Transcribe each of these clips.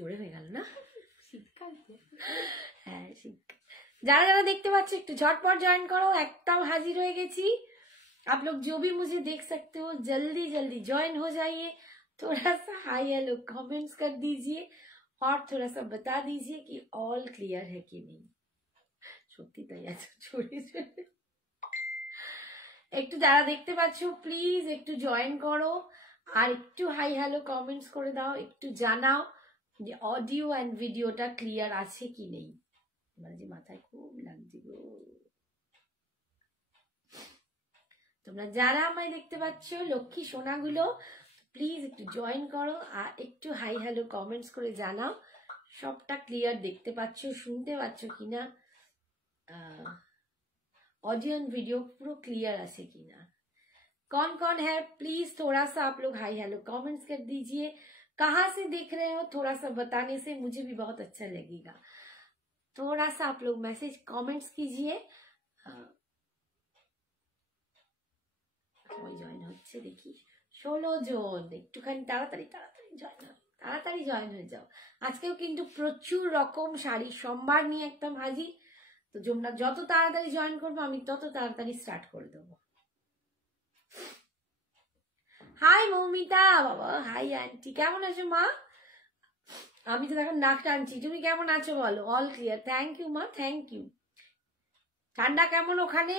জোরে হয়ে গেল না? শীতকাল তো, হ্যাঁ শীতকাল। যারা যারা देखते पाচ্ছ একটু झटपट ज्वाइन करो, एकदम हाजिर हो गेছি। आप लोग जो भी मुझे देख सकते हो जल्दी जल्दी ज्वाइन हो जाइए, थोड़ा सा हाई हेलो कमेंट्स कर दीजिए और थोड़ा सा बता दीजिए कि ऑल क्लियर है कि नहीं। সত্যি তাই আছে ছড়ে ছড়ে। একটু যারা দেখতে পাচ্ছ প্লিজ একটু জয়েন করো আর একটু হাই হ্যালো কমেন্টস করে দাও, একটু জানাও যে অডিও এন্ড ভিডিওটা ক্লিয়ার আছে কি নেই। মানে যে মাথায় খুব লাগছে গো। তোমরা যারা আমায় দেখতে পাচ্ছ লক্ষ্মী সোনাগুলো প্লিজ একটু জয়েন করো আর একটু হাই হ্যালো কমেন্টস করে জানাও সবটা ক্লিয়ার দেখতে পাচ্ছ, শুনতে পাচ্ছ কিনা, ऑडियो एंड वीडियो पूरा क्लियर है कि ना। कौन कौन है प्लीज थोड़ा सा आप लोग हाई हेलो कमेंट्स कर दीजिए, कहाँ से देख रहे हो थोड़ा सा बताने से मुझे भी बहुत अच्छा लगेगा। थोड़ा सा आप लोग मैसेज कमेंट्स कीजिए। জয়েন হচ্ছে দেখি 16 জন, একটুখানি তাড়াতাড়ি তাড়াতাড়ি জয়েন হও, তাড়াতাড়ি জয়েন হয়ে যাও। আজকেও কিন্তু প্রচুর রকম শাড়ি সম্ভার নিয়ে একদম হাজির। তো তোমরা যত তাড়াতাড়ি জয়েন করবে আমি তত তাড়াতাড়ি স্টার্ট করে দেবো। হাই মৌমিতা বাবা, হাই আন্টি, কেমন আছো মা? আমি তো এখন নাক টানছি, তুমি কেমন আছো বলো? অল ক্লিয়ার, থ্যাংক ইউ মা, থ্যাংক ইউ। ঠান্ডা কেমন ওখানে?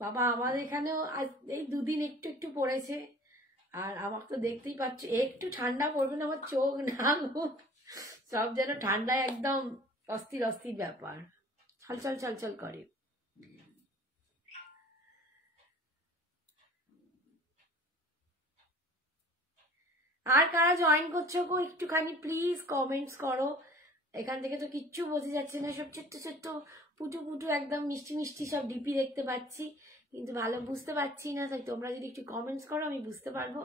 বাবা আমাদের এখানেও আজ এই দুদিন একটু একটু পড়েছে আর আমার তো দেখতেই পাচ্ছ একটু ঠান্ডা পড়বে না আমার চোখ নাক সব যেন ঠান্ডায় একদম অস্থির অস্থির ব্যাপার, ছলছল ছলছল করে। আর কারা জয়েন করছো গো একটুখানি প্লিজ কমেন্টস করো। এখান থেকে তো কিচ্ছু বোঝা যাচ্ছে না, সব ছোট্ট ছোট্ট পুটু পুটু একদম মিষ্টি মিষ্টি সব ডিপি দেখতে পাচ্ছি কিন্তু ভালো বুঝতে পারছি না। তাই তোমরা যদি একটু কমেন্টস করো আমি বুঝতে পারবো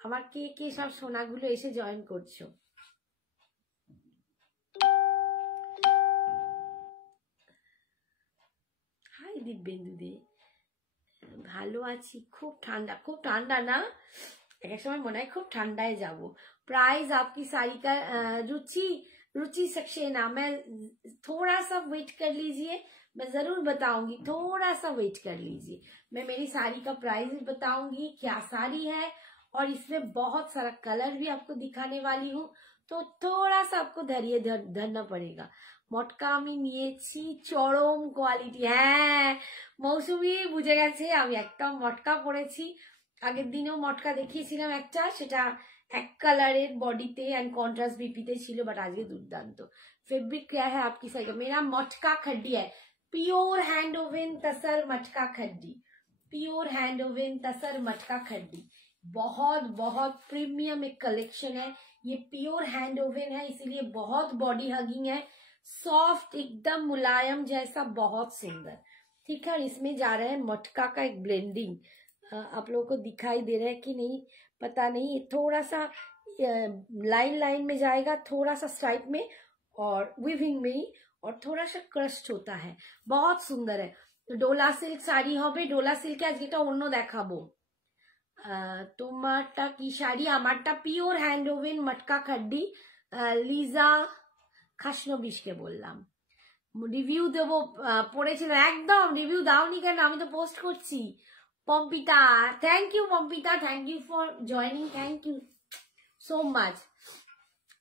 আমার কে কে সব সোনাগুলো এসে জয়েন করছো। হাই দিব্যেন্দু দে, ভালো আছি, খুব ঠান্ডা না, एक समय मन है खूब ठंडाए जाबो। प्राइस आपकी साड़ी का रुचि सक्सेना, मैं थोड़ा सा वेट कर लीजिए, मैं जरूर बताऊंगी, थोड़ा सा वेट कर लीजिए। मैं मेरी साड़ी का प्राइस भी बताऊंगी क्या साड़ी है और इसमें बहुत सारा कलर भी आपको दिखाने वाली हूँ, तो थोड़ा सा आपको धैर्य धरना पड़ेगा। मटका आमी निয়েছি চরম কোয়ালিটি। হ্যাঁ মৌসুমী বুঝে গেছে আমি একটা মটকা পরেছি, আগের দিনেও মটকা দেখিয়েছিলাম একটা, সেটা এক কালারের বডিতে এন্ড কন্ট্রাস্ট বিপিতে ছিল, বাট আজকে দুর্দান্ত। फैब्रिक क्या है आपकी साइड का? मेरा मटका खड्डी है, प्योर हैंड ओवन तसर मटका खड्डी, प्योर हैंड ओवन तसर मटका खड्डी, बहुत बहुत प्रीमियम एक कलेक्शन है। ये प्योर हैंड ओवन है इसीलिए बहुत बॉडी हगिंग है, सॉफ्ट एकदम मुलायम जैसा, बहुत सुंदर। ठीक है, और इसमें जा रहा है मटका का एक ब्लेंडिंग, आप लोगों को दिखाई दे रहा है कि नहीं पता नहीं, थोड़ा सा लाइन लाइन में जाएगा, थोड़ा सा स्ट्राइप में और विविंग में ही, और थोड़ा सा क्रस्ट होता है, बहुत सुंदर है। डोला सिल्क शाड़ी হবে, डोला सिल्क आज যেটা অন্য দেখাবো। তোমারটা কি শাড়ি? আমারটা পিওর হ্যান্ড ওভেন মটকা খাড্ডি, লিজা খাসনবিশকে বললাম রিভিউ দেবো, পড়েছিলাম একদম রিভিউ দাওনি কেন? আমি তো পোস্ট করছি। Pampita, thank you Pampita, thank you for joining, thank you so much.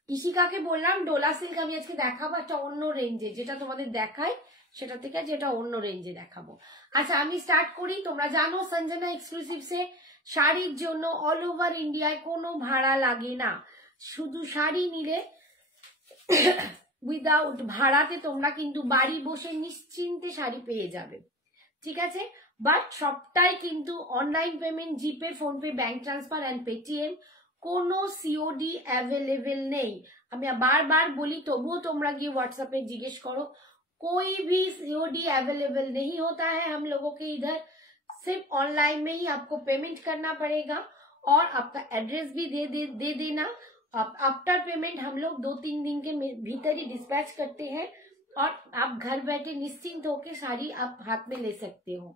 ইশিকাকে বললাম ডোলা সিল্ক আমি আজকে দেখাবো একটা অন্য রেঞ্জে, যেটা তোমাদের দেখায় সেটা থেকে যেটা অন্য রেঞ্জে দেখাবো। আচ্ছা আমি স্টার্ট করি। তোমরা জানো সঞ্জনা এক্সক্লুসিভ সে শাড়ির জন্য অল ওভার ইন্ডিয়ায় কোনো ভাড়া লাগে না, শুধু শাড়ি নিলে উইদাউট ভাড়াতে তোমরা কিন্তু বাড়ি বসে নিশ্চিন্তে শাড়ি পেয়ে যাবে, ঠিক আছে? বাট সবটাই কিন্তু online payment, GPay, PhonePe, bank transfer and Paytm, কোনো সিওডি अवेलेबल नहीं। আমি বারবার বলি তবুও তোমরা গিয়ে হোয়াটসঅ্যাপে জিজ্ঞেস করো, कोई भी सीओडी अवेलेबल नहीं होता है हम लोगों के इधर, सिर्फ ऑनलाइन में ही आपको पेमेंट करना पड़ेगा और आपका एड्रेस भी दे देना। आफ्टर पेमेंट हम लोग 2-3 दिन के भीतर ही डिस्पैच करते हैं और आप घर बैठे निश्चिंत होकर साड़ी आप हाथ में ले सकते हो।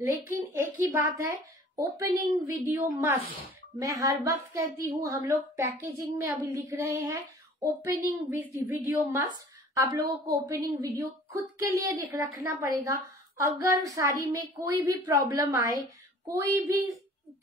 लेकिन एक ही बात है, ओपनिंग वीडियो मस्ट। मैं हर वक्त कहती हूँ, हम लोग पैकेजिंग में अभी लिख रहे हैं ओपनिंग वीडियो मस्ट, आप लोगों को ओपनिंग वीडियो खुद के लिए रखना पड़ेगा। अगर साड़ी में कोई भी प्रॉब्लम आए, कोई भी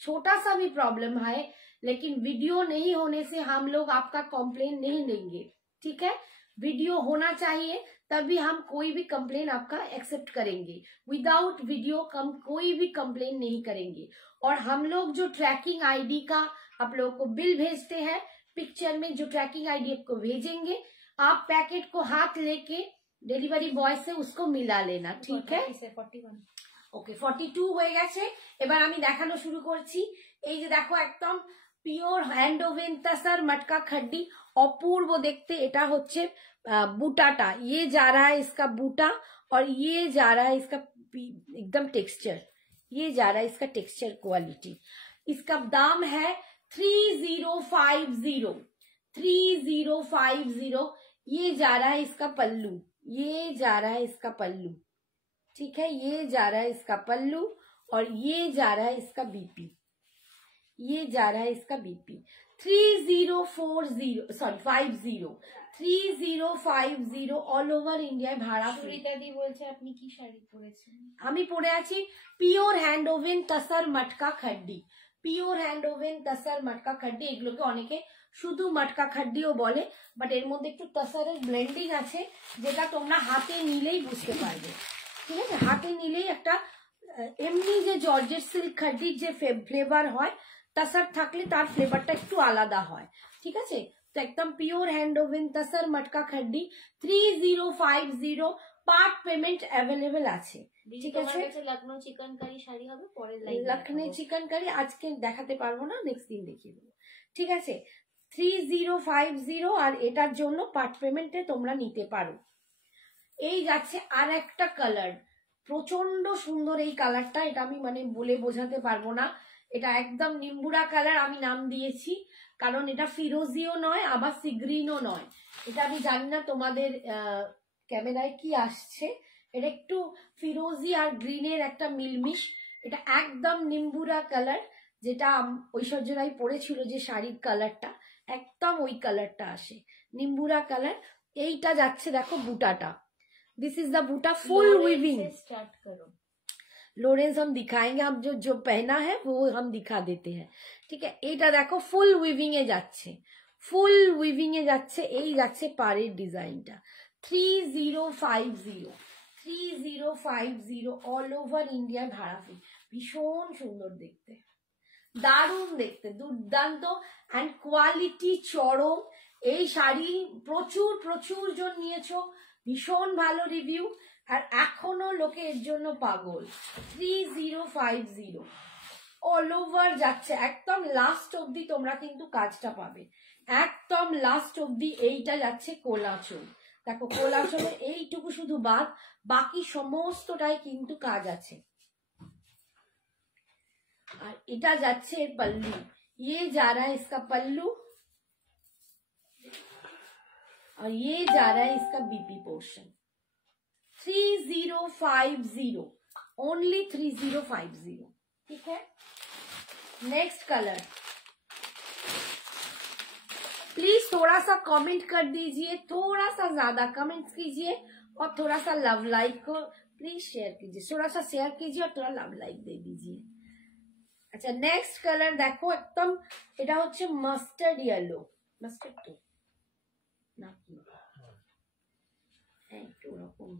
छोटा सा भी प्रॉब्लम आए, लेकिन वीडियो नहीं होने से हम लोग आपका कंप्लेन नहीं लेंगे, ठीक है। वीडियो होना चाहिए, तभी हम कोई भी कंप्लेन आपका एक्सेप्ट करेंगे। विदाउट वीडियो हम कोई भी कंप्लेन नहीं करेंगे। और हम लोग जो ट्रैकिंग आईडी का आप लोगों को बिल भेजते हैं, पिक्चर में जो ट्रैकिंग आईडी आपको भेजेंगे, आप पैकेट को हाथ लेके डेलिवरी बॉय से उसको मिला लेना, ठीक है। 41 ওকে 42 হয়ে গেছে। এবার আমি দেখানো শুরু করছি। এই যে দেখো একদম পিওর হ্যান্ড ওভেন তাসার मटका खड्डी, অপূর্ব দেখতে। এটা হচ্ছে बूटाटा, ये जा रहा है इसका बूटा, और ये जा रहा है इसका एकदम टेक्सचर, ये जा रहा है इसका टेक्सचर क्वालिटी। इसका दाम है 3050, 3050। ये जा रहा है इसका पल्लू, ये जा रहा है इसका पल्लू, ठीक है। ये जा रहा है इसका पल्लू, और ये जा रहा है इसका बीपी, ये जा रहा है इसका बीपी। 3050 অল ওভার ইন্ডিয়ায় ভাড়া ফ্রি। সুরিতাদি বলছে আপনি কি শাড়ি পরেছেন? আমি পরে আছি পিওর হ্যান্ড ওভেন তাসার মটকা খাড্ডি, পিওর হ্যান্ড ওভেন তাসার মটকা খাড্ডি। এগুলোকে অনেকে শুধু মটকা খাড্ডিও বলে, বাট এর মধ্যে একটু তাসারের ব্লেন্ডিং আছে, যেটা তোমরা হাতে নিলেই বুঝতে পারবে, ঠিক আছে। হাতে নিলেই একটা এমনি যে জর্জেট সিল্ক খাড্ডির যে ফ্লেভার হয়, তাসার থাকলে তার ফ্লেভারটা একটু আলাদা হয়, ঠিক আছে। তো একদম পিওর হ্যান্ড ওভেন তাসার মটকা খাড্ডি 3050, পার্ট পেমেন্ট অ্যাভেলেবেল আছে, ঠিক আছে। লখনৌ চিকনকারি শাড়ি হবে পরের লাইন। লখনৌ চিকনকারি আজকে দেখাতে পারবো না, নেক্সট দিন দেখিয়ে দেবো, ঠিক আছে। 3050, আর এটার জন্য পার্ট পেমেন্টে তোমরা নিতে পারো। এই যাচ্ছে আর একটা কালার, প্রচন্ড সুন্দর এই কালারটা। এটা আমি মানে বলে বোঝাতে পারবো না। এটা একদম নিম্বুড়া কালার আমি নাম দিয়েছি, কারণ এটা ফিরোজিও নয় আবার সিগ্রিনও নয়। এটা আমি জানি না তোমাদের ক্যামেরায় কি আসছে, এটা একটু ফিরোজি আর গ্রিনের একটা মিলমিশ। এটা একদম নিম্বুড়া কালার, যেটা ঐশ্বর্য রায় পরেছিল যে শাড়ির কালারটা, একদম ওই কালারটা আসে, নিম্বুড়া কালার। এইটা যাচ্ছে দেখো বুটাটা, this is the buta full weaving. Start करो। लोरेंस हम दिखाएंगे, हम जो पहना है वो हम दिखा देते हैं, ठीक है। এটা দেখো ফুল উইভিং এ যাচ্ছে, ফুল উইভিং এ যাচ্ছে। এই যাচ্ছে পাড়ের ডিজাইনটা 3050, 3050 অল ওভার ইন্ডিয়া ভাড়া ফ্রি। ভীষণ সুন্দর দেখতে, দারুণ দেখতে, দুর্দান্ত, অ্যান্ড কোয়ালিটি চরম। এই শাড়ি প্রচুর প্রচুর জন নিয়েছো, ভীষণ ভালো রিভিউ, আর এখনো লোকে এর জন্য পাগল। 3050 অল ওভার যাচ্ছে, একদম লাস্ট অবধি তোমরা কিন্তু কাজটা পাবে, একদম লাস্ট অবধি। এইটা যাচ্ছে কোলাচল, দেখো কোলাচলে এইটুকু শুধু বাদ, বাকি সমস্তটাই কিন্তু কাজ আছে। আর এটা যাচ্ছে এর পল্লু, ये जा रहा है इसका पल्लू, और ये जा रहा है इसका बीपी पोर्शन। 3050, ओनली 3050, ठीक है। नेक्स्ट कलर, प्लीज थोड़ा सा कमेंट कर दीजिए, थोड़ा सा ज्यादा कमेंट्स कीजिए, और थोड़ा सा लव लाइक को प्लीज शेयर कीजिए, थोड़ा सा शेयर कीजिए और थोड़ा लव लाइक दे दीजिए। अच्छा नेक्स्ट कलर देखो, एकदम এটা হচ্ছে মাস্টার্ড ইয়েলো, মাস্টার্ড তো না কি, হ্যাঁ একটু ওরকম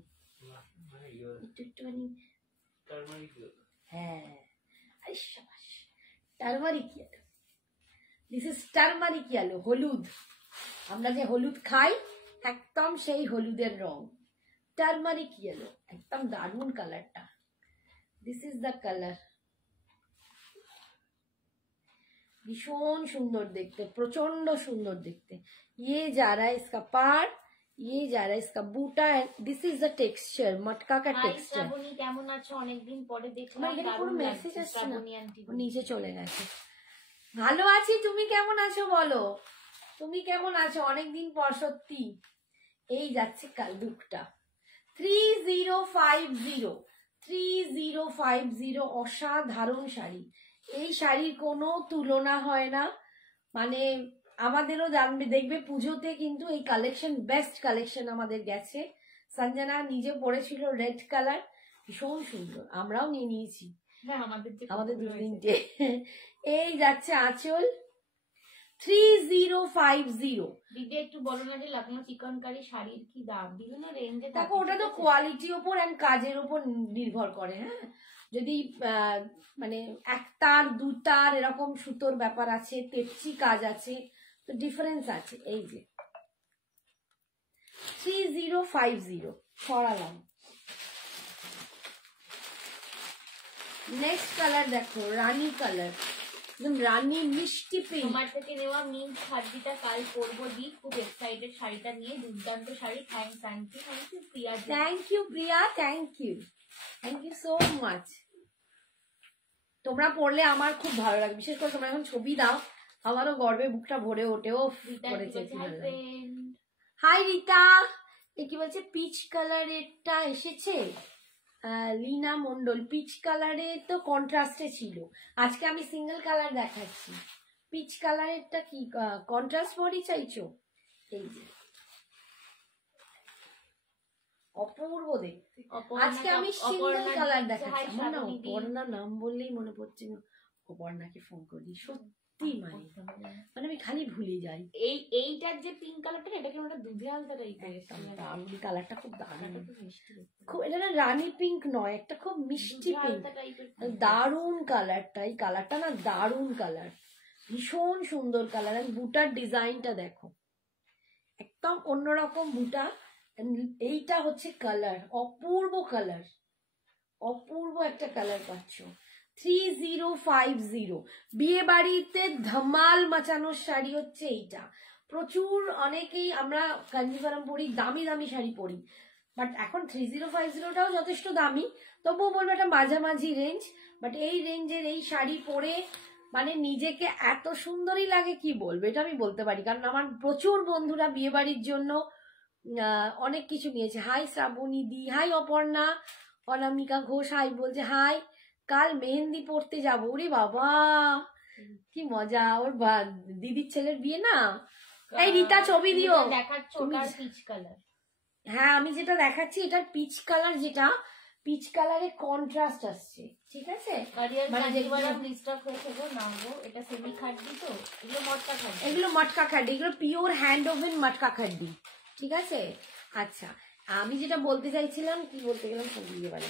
একটুখানি টারমারিক, হ্যাঁ আরে শাবাশ, turmeric yellow. This is turmeric yellow, হলুদ। আমরা যে হলুদ খাই একদম সেই হলুদের রং, টারমারিক ইয়েলো, একদম দারুণ কালারটা। দিস ইজ দ্য কালার, भीषण सुंदर देखते, प्रचंड सुंदर देखते। ये जा रहा है इसका पार, ये जा रहा है इसका बूटा, and this is the texture, मटका का टेक्सचर। শ্রাবণী কেমন আছো? অনেকদিন পরে দেখলাম, এখানে কোনো মেসেজ আসছে না, শ্রাবণী আন্টি নিচে চলে গেছে। ভালো আছি, তুমি কেমন আছো বলো, তুমি কেমন আছো? অনেকদিন পর সত্যি। এই যাচ্ছে কালদুকটা 3050, 3050 অসাধারণ শাড়ি। এই শাড়ির কোনো তুলনা হয় না, মানে আমাদেরও জানবে, দেখবে পুজোতে কিন্তু এই কালেকশন বেস্ট কালেকশন আমাদের গেছে। সঞ্জনা নিজে পরেছিল রেড কালার, ভীষণ সুন্দর, আমরাও নিয়ে নিয়েছি হ্যাঁ আমাদের 2-3টে। এই যাচ্ছে আঁচল 3050। দিদি একটু বলো না যে লখনৌ চিকনকারি শাড়ির কি দাম? বিভিন্ন রেঞ্জে দেখো ওটা তো কোয়ালিটির ওপর এন্ড কাজের ওপর নির্ভর করে। হ্যাঁ, যদি মানে একটার দুটার এরকম সুতোর ব্যাপার আছে, তেপচি কাজ আছে, তো ডিফারেন্স আছে। এই যে 3050 সরালাম। নেক্সট কালার দেখো, রানী কালার, একদম রানী মিষ্টি পিঙ্ক। তোমার থেকে নেওয়া মিন্ট খাদ্যিটা কাল পরবো দি, খুব এক্সাইটেড শাড়িটা নিয়ে, দুর্দান্ত শাড়ি। Thanks aunty, thank you Priya. Thank you Priya, thank you so much. তোমরা পড়লে আমার খুব ভালো লাগে, বিশেষ করে তোমরা এখন ছবি দাও, আমারও গর্বে বুকটা ভরে ওঠে। ও করেছে, হাই রিতা। কি বলছে, পিচ কালারেরটা এসেছে লীনা মন্ডল। পিচ কালারে তো কন্ট্রাস্টে ছিল, আজকে আমি সিঙ্গেল কালার দেখাচ্ছি। পিচ কালারেরটা কি কন্ট্রাস্ট বডি চাইছো? এই যে অপূর্ব দেখতে। আজকে আমি সিঙ্গেল কালার দেখাচ্ছি। আমার না অপর্ণা নাম বললেই মনে পড়ছে না, অপর্ণাকে ফোন করি। সত্যি মানে আমি খালি ভুলে যাই। এইটার যে পিঙ্ক কালারটা, এটাকে আমরা দুধে আলতা টাইপের, দারুণ কালারটা, খুব দারুণ। খুব এটা না রানী পিঙ্ক নয়, একটা খুব মিষ্টি পিঙ্ক, দারুণ কালারটা। এই কালারটা না দারুণ কালার, ভীষণ সুন্দর কালার। আর বুটার ডিজাইনটা দেখো, একদম অন্যরকম বুটা। এইটা হচ্ছে কালার, অপূর্ব কালার, অপূর্ব একটা কালার পাচ্ছ। 3050 বিয়ে বাড়িতে ধমাল মাচানোর শাড়ি হচ্ছে এইটা। প্রচুর অনেকেই আমরা কাঞ্জিভারাম পরি, দামি দামি শাড়ি পরি, বাট এখন 3050টাও যথেষ্ট দামি, তবুও বলবো এটা মাঝামাঝি রেঞ্জ। বাট এই রেঞ্জের এই শাড়ি পরে মানে নিজেকে এত সুন্দরই লাগে কি বলবো, এটা আমি বলতে পারি। কারণ আমার প্রচুর বন্ধুরা বিয়ে বাড়ির জন্য অনেক কিছু নিয়েছে। হাই শ্রাবণী দি, হাই অপর্ণা, অনামিকা ঘোষ হাই বলছে হাই। কাল মেহেন্দি পড়তে যাবো, ওরে বাবা কি মজা। ওর দিদির ছেলের বিয়ে না। এই রীতা ছবি দিও। পিচ কালার, হ্যাঁ আমি যেটা দেখাচ্ছি এটার পিচ কালার, যেটা পিচ কালারে কন্ট্রাস্ট আসছে, ঠিক আছে। এগুলো মটকা খাড্ডি, এগুলো পিওর হ্যান্ড ওভেন মটকা খাড্ডি, ঠিক আছে। আচ্ছা আমি যেটা বলতে চাইছিলাম, কি বলতে গেলাম সবুজ বাড়ি।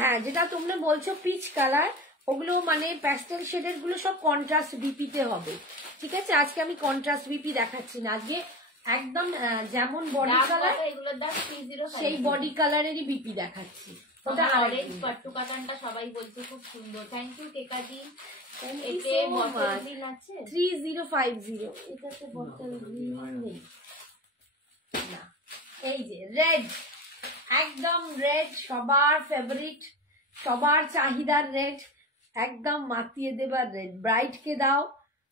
হ্যাঁ যেটা তোমরা বলছো পিচ কালার, ওগুলো মানে প্যাস্টেল শেডের গুলো সব কন্ট্রাস্ট বিপিতে হবে, ঠিক আছে। আজকে আমি কন্ট্রাস্ট বিপি দেখাচ্ছি না, আজকে একদম যেমন বডি কালার সেই বডি কালারেরই বিপি দেখাচ্ছি। ওটা অরেঞ্জ পাট্টু কাটানটা সবাই বলছে খুব সুন্দর। Thank you Kekaji. এতে বটল গ্রিন আছে 3050, এটাতে বটল গ্রিন নেই না। এই যে রেড, একদম রেড, সবার ফেভারিট, সবার চাহিদার রেড, একদম মাতিয়ে দেবার রেড। ব্রাইডকে দাও,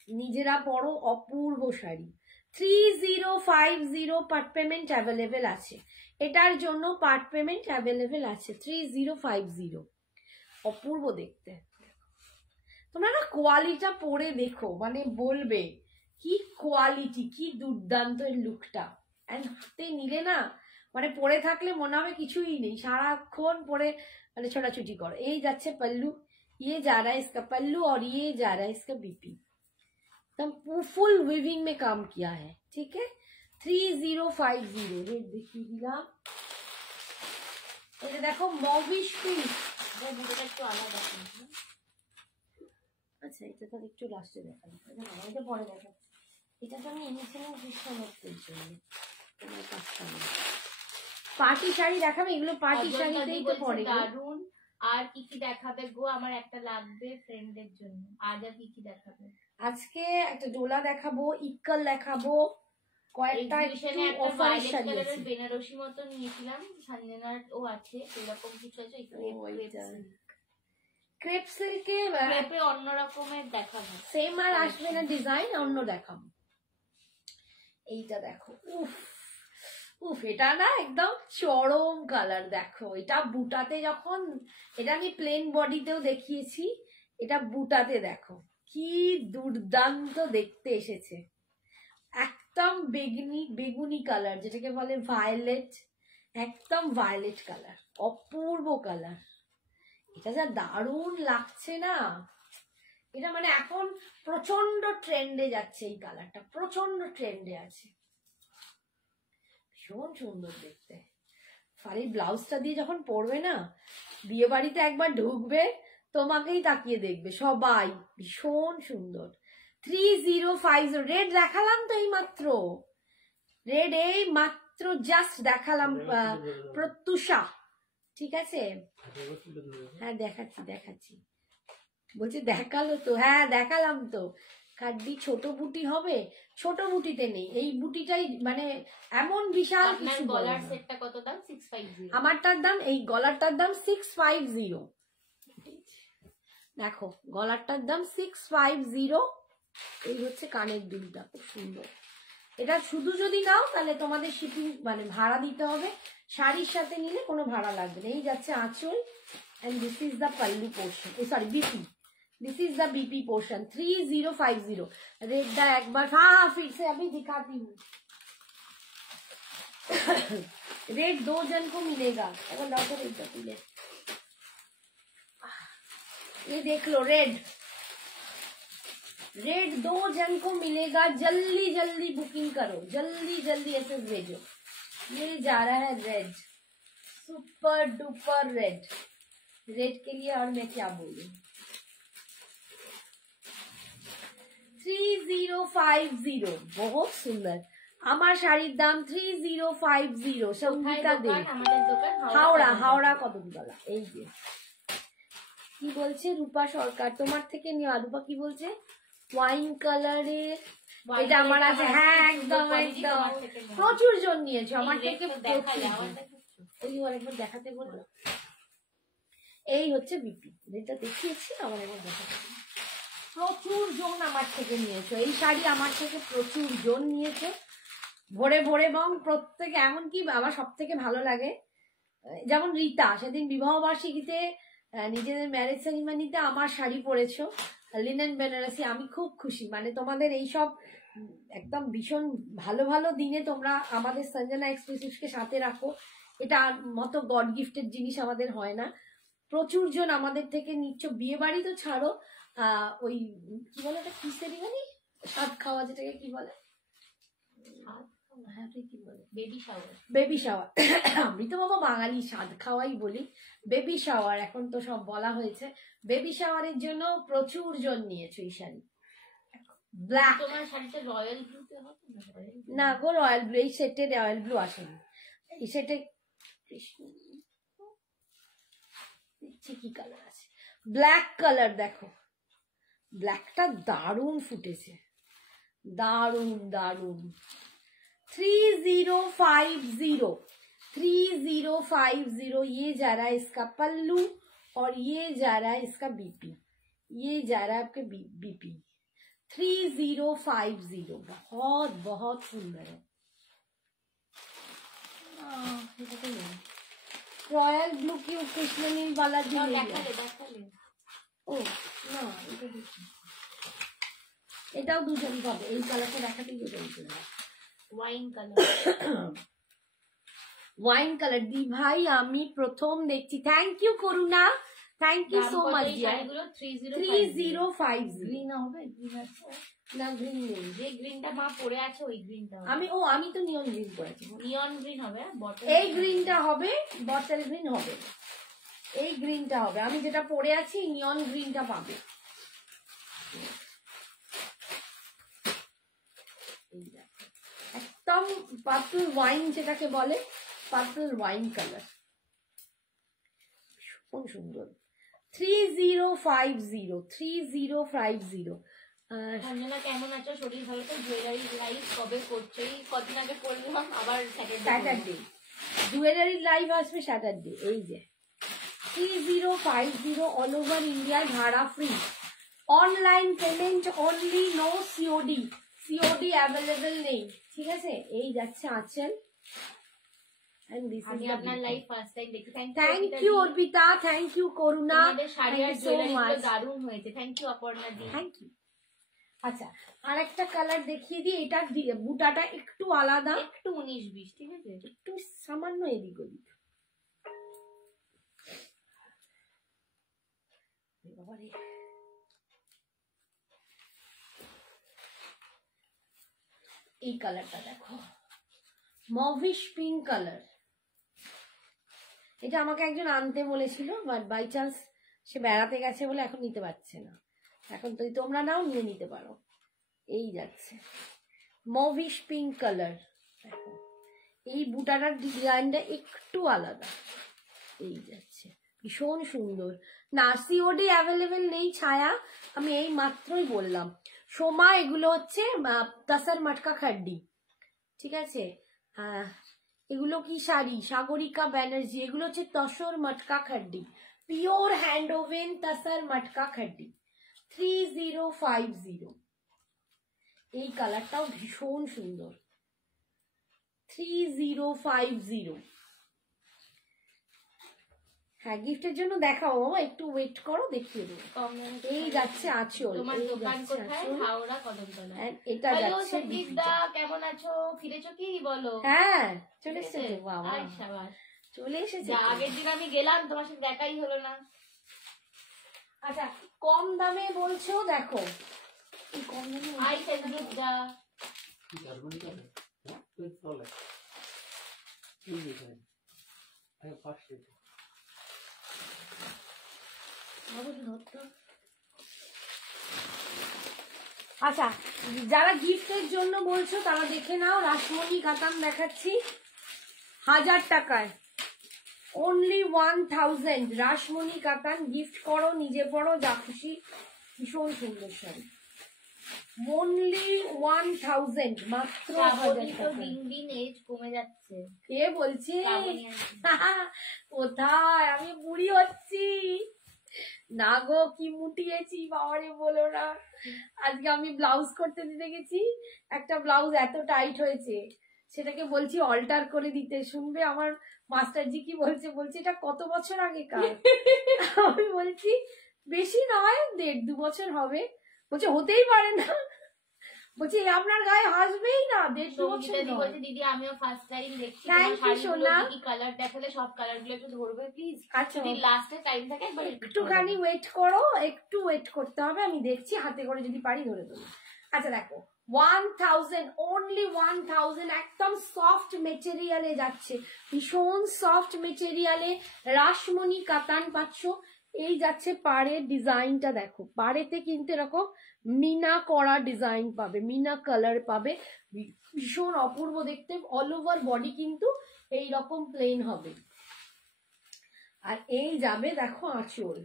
নিজেরা পরো, অপূর্ব শাড়ি। 3050 পার্ট পেমেন্ট অ্যাভেলেবেল আছে, এটার জন্য পার্ট পেমেন্ট অ্যাভেলেবেল আছে। 3050 অপূর্ব দেখতে। তোমরা না কোয়ালিটিটা পরে দেখো, মানে বলবে কি কোয়ালিটি, কি দুর্দান্ত এই লুকটা। এন্ড হাতে নিলে না মানে পরে থাকলে মনে হবে কিছুই নেই, সারাক্ষণ পরে মানে ছোটাছুটি করো। এই যাচ্ছে पल्लू, ये जा रहा है इसका पल्लू और ये जा रहा है इसका बीपी। एकदम फुल वीविंग में काम किया है, ठीक है। 3050 रेट देखिए दिलाम। এটা দেখো মভিশ পিঙ্ক, একটু আলাদা। আচ্ছা এটা তো একটু লাস্টে দেখাবো, এটা পরে দেখাচ্ছি। এটা তো আমি এনেছিলাম গ্রীষ্মোত্তর জন্য, তোমার কাজটা পার্টি শাড়ি দেখাবে, এগুলো পার্টি শাড়িতেই তো পরে। দারুন। আর কি কি দেখাবে গো? আমার একটা লাগবে ফ্রেন্ডের জন্য। আজ আর কি কি দেখাবে? আজকে একটা ডোলা দেখাবো, ইক্কল দেখাবো, কয়েকটা অফারের শাড়ি আছে। বেনারসি মতো নিয়েছিলাম, সঞ্জনার ও আছে এরকম কিছু আছে। ক্রেপ সিল্কে ক্রেপে অন্য রকমের দেখাবো, সেম আর আসবে না ডিজাইন, অন্য দেখাবো। এইটা দেখো, উফ উফ, এটা না একদম চরম কালার। দেখো এটা বুটাতে, যখন এটা আমি প্লেন বডিতেও দেখিয়েছি, এটা বুটাতে দেখো কি দুর্দান্ত দেখতে এসেছে। একদম বেগুনি কালার, যেটাকে বলে ভায়োলেট, একদম ভায়োলেট কালার, অপূর্ব কালার। এটা যা দারুণ লাগছে না, এটা মানে এখন প্রচন্ড ট্রেন্ডে যাচ্ছে এই কালারটা, প্রচন্ড ট্রেন্ডে আছে, ভীষণ সুন্দর দেখতে। শাড়ির ব্লাউজটা দিয়ে যখন পরবে না, বিয়ে বাড়িতে একবার ঢুকবে, তোমাকেই তাকিয়ে দেখবে সবাই, ভীষণ সুন্দর। 3050 রেড দেখালাম তো এই মাত্র, রেড এই মাত্র জাস্ট দেখালাম প্রত্যুষা, ঠিক আছে? হ্যাঁ দেখাচ্ছি বলছে দেখালো তো, হ্যাঁ দেখালাম তো। কাড্ডি ছোট বুটি হবে, ছোট বুটিতে নেই, এই বুটিটাই মানে এমন বিশাল কিছু। গলার সেটটা কত দাম? 650। আমারটার দাম, এই গলারটার দাম 650। দেখো গলারটার দাম 650। এই হচ্ছে কানের দুলটা, খুব সুন্দর। এটা শুধু যদি নাও তাহলে তোমাদের শিপিং মানে ভাড়া দিতে হবে, শাড়ির সাথে নিলে কোনো ভাড়া লাগবে না। এই যাচ্ছে আঁচল, and this is the pallu portion, sorry BP, this is the BP portion. 3050 rate दा एक बार, हाँ फिर से अभी दिखाती हूँ। रेट 2 जन को मिलेगा, अगर डॉक्टर एक ये देख लो, रेड 2 जन को मिलेगा। जल्दी जल्दी बुकिंग करो, जल्दी ऐसे भेजो। ये जा रहा है red, super duper red. Red के लिए और मैं क्या बोलूं। 3050 बहुत सुंदर। আমার শাড়ির দাম 3050। সঙ্গীতা দে, হাওড়া কদমতলা। এই যে কি বলছে রূপা সরকার, তোমার থেকে নেওয়া। রূপা কি বলছে? ওয়াইন কালারের এটা আমার আছে। হ্যাঁ একদম প্রচুর জন নিয়েছো আমার থেকে, একবার দেখাতে বলবো। এই হচ্ছে বিপি, যেটা দেখিয়েছি আমার একবার দেখাতে। প্রচুর জন আমার থেকে নিয়েছো এই শাড়ি, আমার থেকে প্রচুর জন নিয়েছো ভরে ভরে, এবং প্রত্যেকে এমনকি আমার সব থেকে ভালো লাগে, যেমন রীতা সেদিন বিবাহ বার্ষিকীতে নিজেদের ম্যারেজ সেরিমনিতে আমার শাড়ি পরেছো, লিনেন বেনারসি। আমি খুব খুশি, মানে তোমাদের এইসব একদম ভীষণ ভালো ভালো দিনে তোমরা আমাদের সঞ্জনা এক্সক্লুসিভকে সাথে রাখো, এটা মতো গড গিফটেড জিনিস আমাদের হয় না। প্রচুর জন আমাদের থেকে নিচ্ছ, বিয়ে বাড়ি তো ছাড়ো, ওই কি বলে এটা, কি সেরিমনি, স্বাদ খাওয়া, যেটাকে কি বলে, হ্যাঁ কি বলে, বেবি শাওয়ার। বেবি শাওয়ার, আমি তো বাবা বাঙালি স্বাদ খাওয়াই বলি, বেবি শাওয়ার এখন তো সব বলা হয়েছে। বেবি শাওয়ারের জন্য প্রচুর জন নিয়েছো এই শাড়ি। ব্ল্যাক, তোমার শাড়িটা রয়্যাল ব্লুতে হবে না গো, রয়্যাল ব্লু, এই সেটে রয়্যাল ব্লু আসেনি, এই সেটে কি কালার আছে, ব্ল্যাক কালার। দেখো ব্ল্যাকটা দারুণ ফুটেছে, দারুণ দারুণ। 3050 ये जा रहा है इसका पल्लू, और ये जा रहा है इसका बीपी, ये जा रहा है आपके बीपी। 3050 बहुत बहुत सुंदर है। रॉयल ब्लू की कृष्णनील वाला दी ও না, এটাও দুজন পাবে, এই কালারটা দেখাতেই দুজন। ওয়াইন কালার, ওয়াইন কালার দি ভাই আমি প্রথম দেখছি। Thank you Karuna, thank you so much. 3050 green হবে, গ্রিন আছে না, গ্রিন নেই, যে গ্রিনটা মা পরে আছে ওই গ্রিনটা আমি তো নিয়ন গ্রিন পরেছি। নিয়ন গ্রিন হবে, এই গ্রিনটা হবে, বটল গ্রিন হবে, এই গ্রিনটা হবে। আমি যেটা পরে আছি নিয়ন গ্রিনটা পাবে। একদম পার্পল ওয়াইন যেটাকে বলে, পার্পল ওয়াইন কালার, খুব সুন্দর। 3050 সঞ্জনা কেমন আছো? শরীর ভালো তো? জুয়েলারি লাইভ কবে করছো? এই কদিন আগে করলাম, আবার স্যাটারডে জুয়েলারি লাইভ আসবে স্যাটারডে। এই যে 3050 অল ওভার ইন্ডিয়ায় ভাড়া free, online payment only, no COD, COD available নেই, ঠিক আছে? এই যাচ্ছে আঁচল, আমি আপনার লাইভ ফার্স্ট টাইম দেখি। Thank you Arpita, thank you Karuna, আমাদের শাড়ি আর জুয়েলারি গুলো দারুণ হয়েছে। Thank you Aparna di, thank you. আচ্ছা আর একটা কালার দেখিয়ে দিই, এটা বুটাটা একটু আলাদা, একটু 19-20, ঠিক আছে, একটু সামান্য এদিক ওদিক। এই কালারটা দেখো, মভিশ পিঙ্ক কালার। এটা আমাকে একজন আনতে বলেছিল, বাট বাই চান্স সে বেড়াতে গেছে বলে এখন নিতে পারছে না। এখন তো তোমরা নাও, নিয়ে নিতে পারো। এই যাচ্ছে মভিশ পিঙ্ক কালার। দেখো এই বুটাটার ডিজাইনটা একটু আলাদা। এই যাচ্ছে ভীষণ সুন্দর। না সিওডি অ্যাভেলেবেল নেই ছায়া, আমি এই মাত্রই বললাম। সোমা এগুলো হচ্ছে তাসার মাটকা খাড্ডি, ঠিক আছে। এগুলো কি শাড়ি, সাগরিকা ব্যানার্জি, এগুলো হচ্ছে তসর মটকা খাড্ডি, পিওর হ্যান্ড ওভেন তাসার মটকা খাড্ডি 3050। এই কালারটাও ভীষণ সুন্দর, 3050। হ্যাঁ গিফটের জন্য দেখাও বাবা, একটু ওয়েট করো, দেখিয়ে দেবো। এই যাচ্ছে আঁচল, তোমার দোকান কোথায়? হাওড়া কদমতলা। এটা যাচ্ছে সন্দীপদা, কেমন আছো? ফিরেছো কি বলো? হ্যাঁ চলে এসেছে বাবা, চলে এসেছে। আগের দিন আমি গেলাম, তোমার সাথে দেখাই হলো না। আচ্ছা কম দামে বলছো, দেখো কম দামে। আই সন্দীপদা আচ্ছা যারা গিফটের জন্য বলছো তারা দেখে নাও, রাসমণি কাতান দেখাচ্ছি 1000 টাকায়, অনলি 1000। রাসমণি কাতান গিফট করো, নিজে পড়ো, যা খুশি। ভীষণ সুন্দর শাড়ি, অনলি 1000, মাত্র 1000 টাকা। দিন দিন এজ কমে যাচ্ছে। কে বলছে? কোথায়, আমি বুড়ি হচ্ছি না গো, কি মুটিয়েছি বাবারে বলো না। আজকে আমি ব্লাউজ করতে দিতে গেছি, একটা ব্লাউজ এত টাইট হয়েছে, সেটাকে বলছি অল্টার করে দিতে। শুনবে আমার মাস্টারজি কি বলছে, বলছে এটা কত বছর আগে কার? আমি বলছি বেশি নয়, 1.5-2 বছর হবে। বলছে হতেই পারে না, বলছি আপনার গায়ে হাসবেই না, 1.5-2 বছর। বলছে দিদি আমিও ফার্স্ট টাইম দেখছি, কালার দেখালে সব কালার গুলো একটু ধরবে প্লিজ। আচ্ছা লাস্টে টাইম থাকে একটুখানি ওয়েট করো, একটু ওয়েট করতে হবে, আমি দেখছি, হাতে করে যদি পারি ধরে দেবো। আচ্ছা দেখো 1000, অনলি 1000, একদম সফট মেটেরিয়ালে যাচ্ছে, ভীষণ সফট মেটেরিয়ালে রাসমণি কাতান পাচ্ছ। এই যাচ্ছে পাড়ের ডিজাইনটা, দেখো পাড়েতে কিন্তু এরকম মিনা করা ডিজাইন পাবে, মিনা কালার পাবে, ভীষণ অপূর্ব দেখতে। অল ওভার বডি কিন্তু এই রকম প্লেন হবে, আর এই যাবে দেখো आंचल।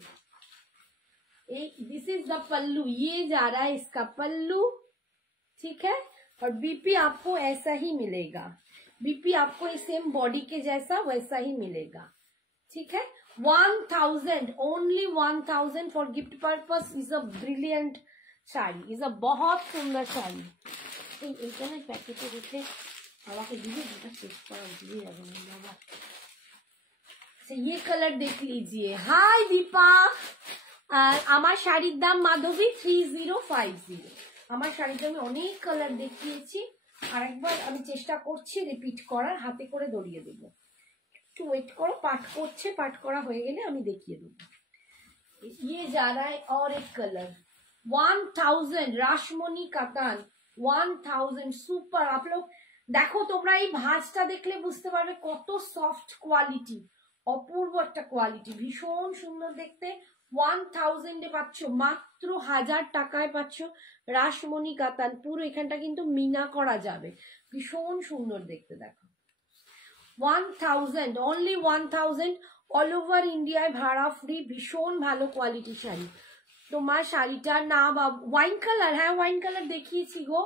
दिस इज द पल्लू, ये जा रहा है इसका पल्लू, ठीक है। और बीपी आपको ऐसा ही मिलेगा, बीपी आपको सेम बॉडी के जैसा वैसा ही मिलेगा, ठीक है। 1000, only 1000 for gift purpose. Is a brilliant sari, is a बहुत सुंदर শাড়ি। এইখানে প্যাকেটে রেখে আমাকে দিলে যেটা শেষ করা দিয়ে যাবে না বাবা। ये कलर देख लीजिए। हाय दीपा, আমার শাড়ির দাম মাধবী 3050। আমার শাড়িতে আমি অনেক কালার দেখিয়েছি, আরেকবার আমি চেষ্টা করছি রিপিট করার, হাতে করে ধরিয়ে দেবো। একটু ওয়েট করো, পাঠ করছে, পাঠ করা হয়ে গেলে আমি দেখিয়ে দেবো। ये जा रहा है और एक कलर 1000, রাসমণি কাতান 1000, সুপার। आप लोग দেখো, তোমরা এই ভাঁজটা দেখলে বুঝতে পারবে কত সফট কোয়ালিটি, অপূর্ব একটা কোয়ালিটি, ভীষণ সুন্দর দেখতে। 1000 পাচ্ছ, মাত্র 1000 টাকায় পাচ্ছ রাসমণি কাতান। পুরো এখানটা কিন্তু মিনা করা যাবে, ভীষণ সুন্দর দেখতে। দেখো 1000, অনলি 1000, অল ওভার ইন্ডিয়ায় ভাড়া ফ্রি, ভীষণ ভালো কোয়ালিটি শাড়ি। তোমার শাড়িটার নাম ওয়াইন কালার, হ্যাঁ ওয়াইন কালার দেখিয়েছি গো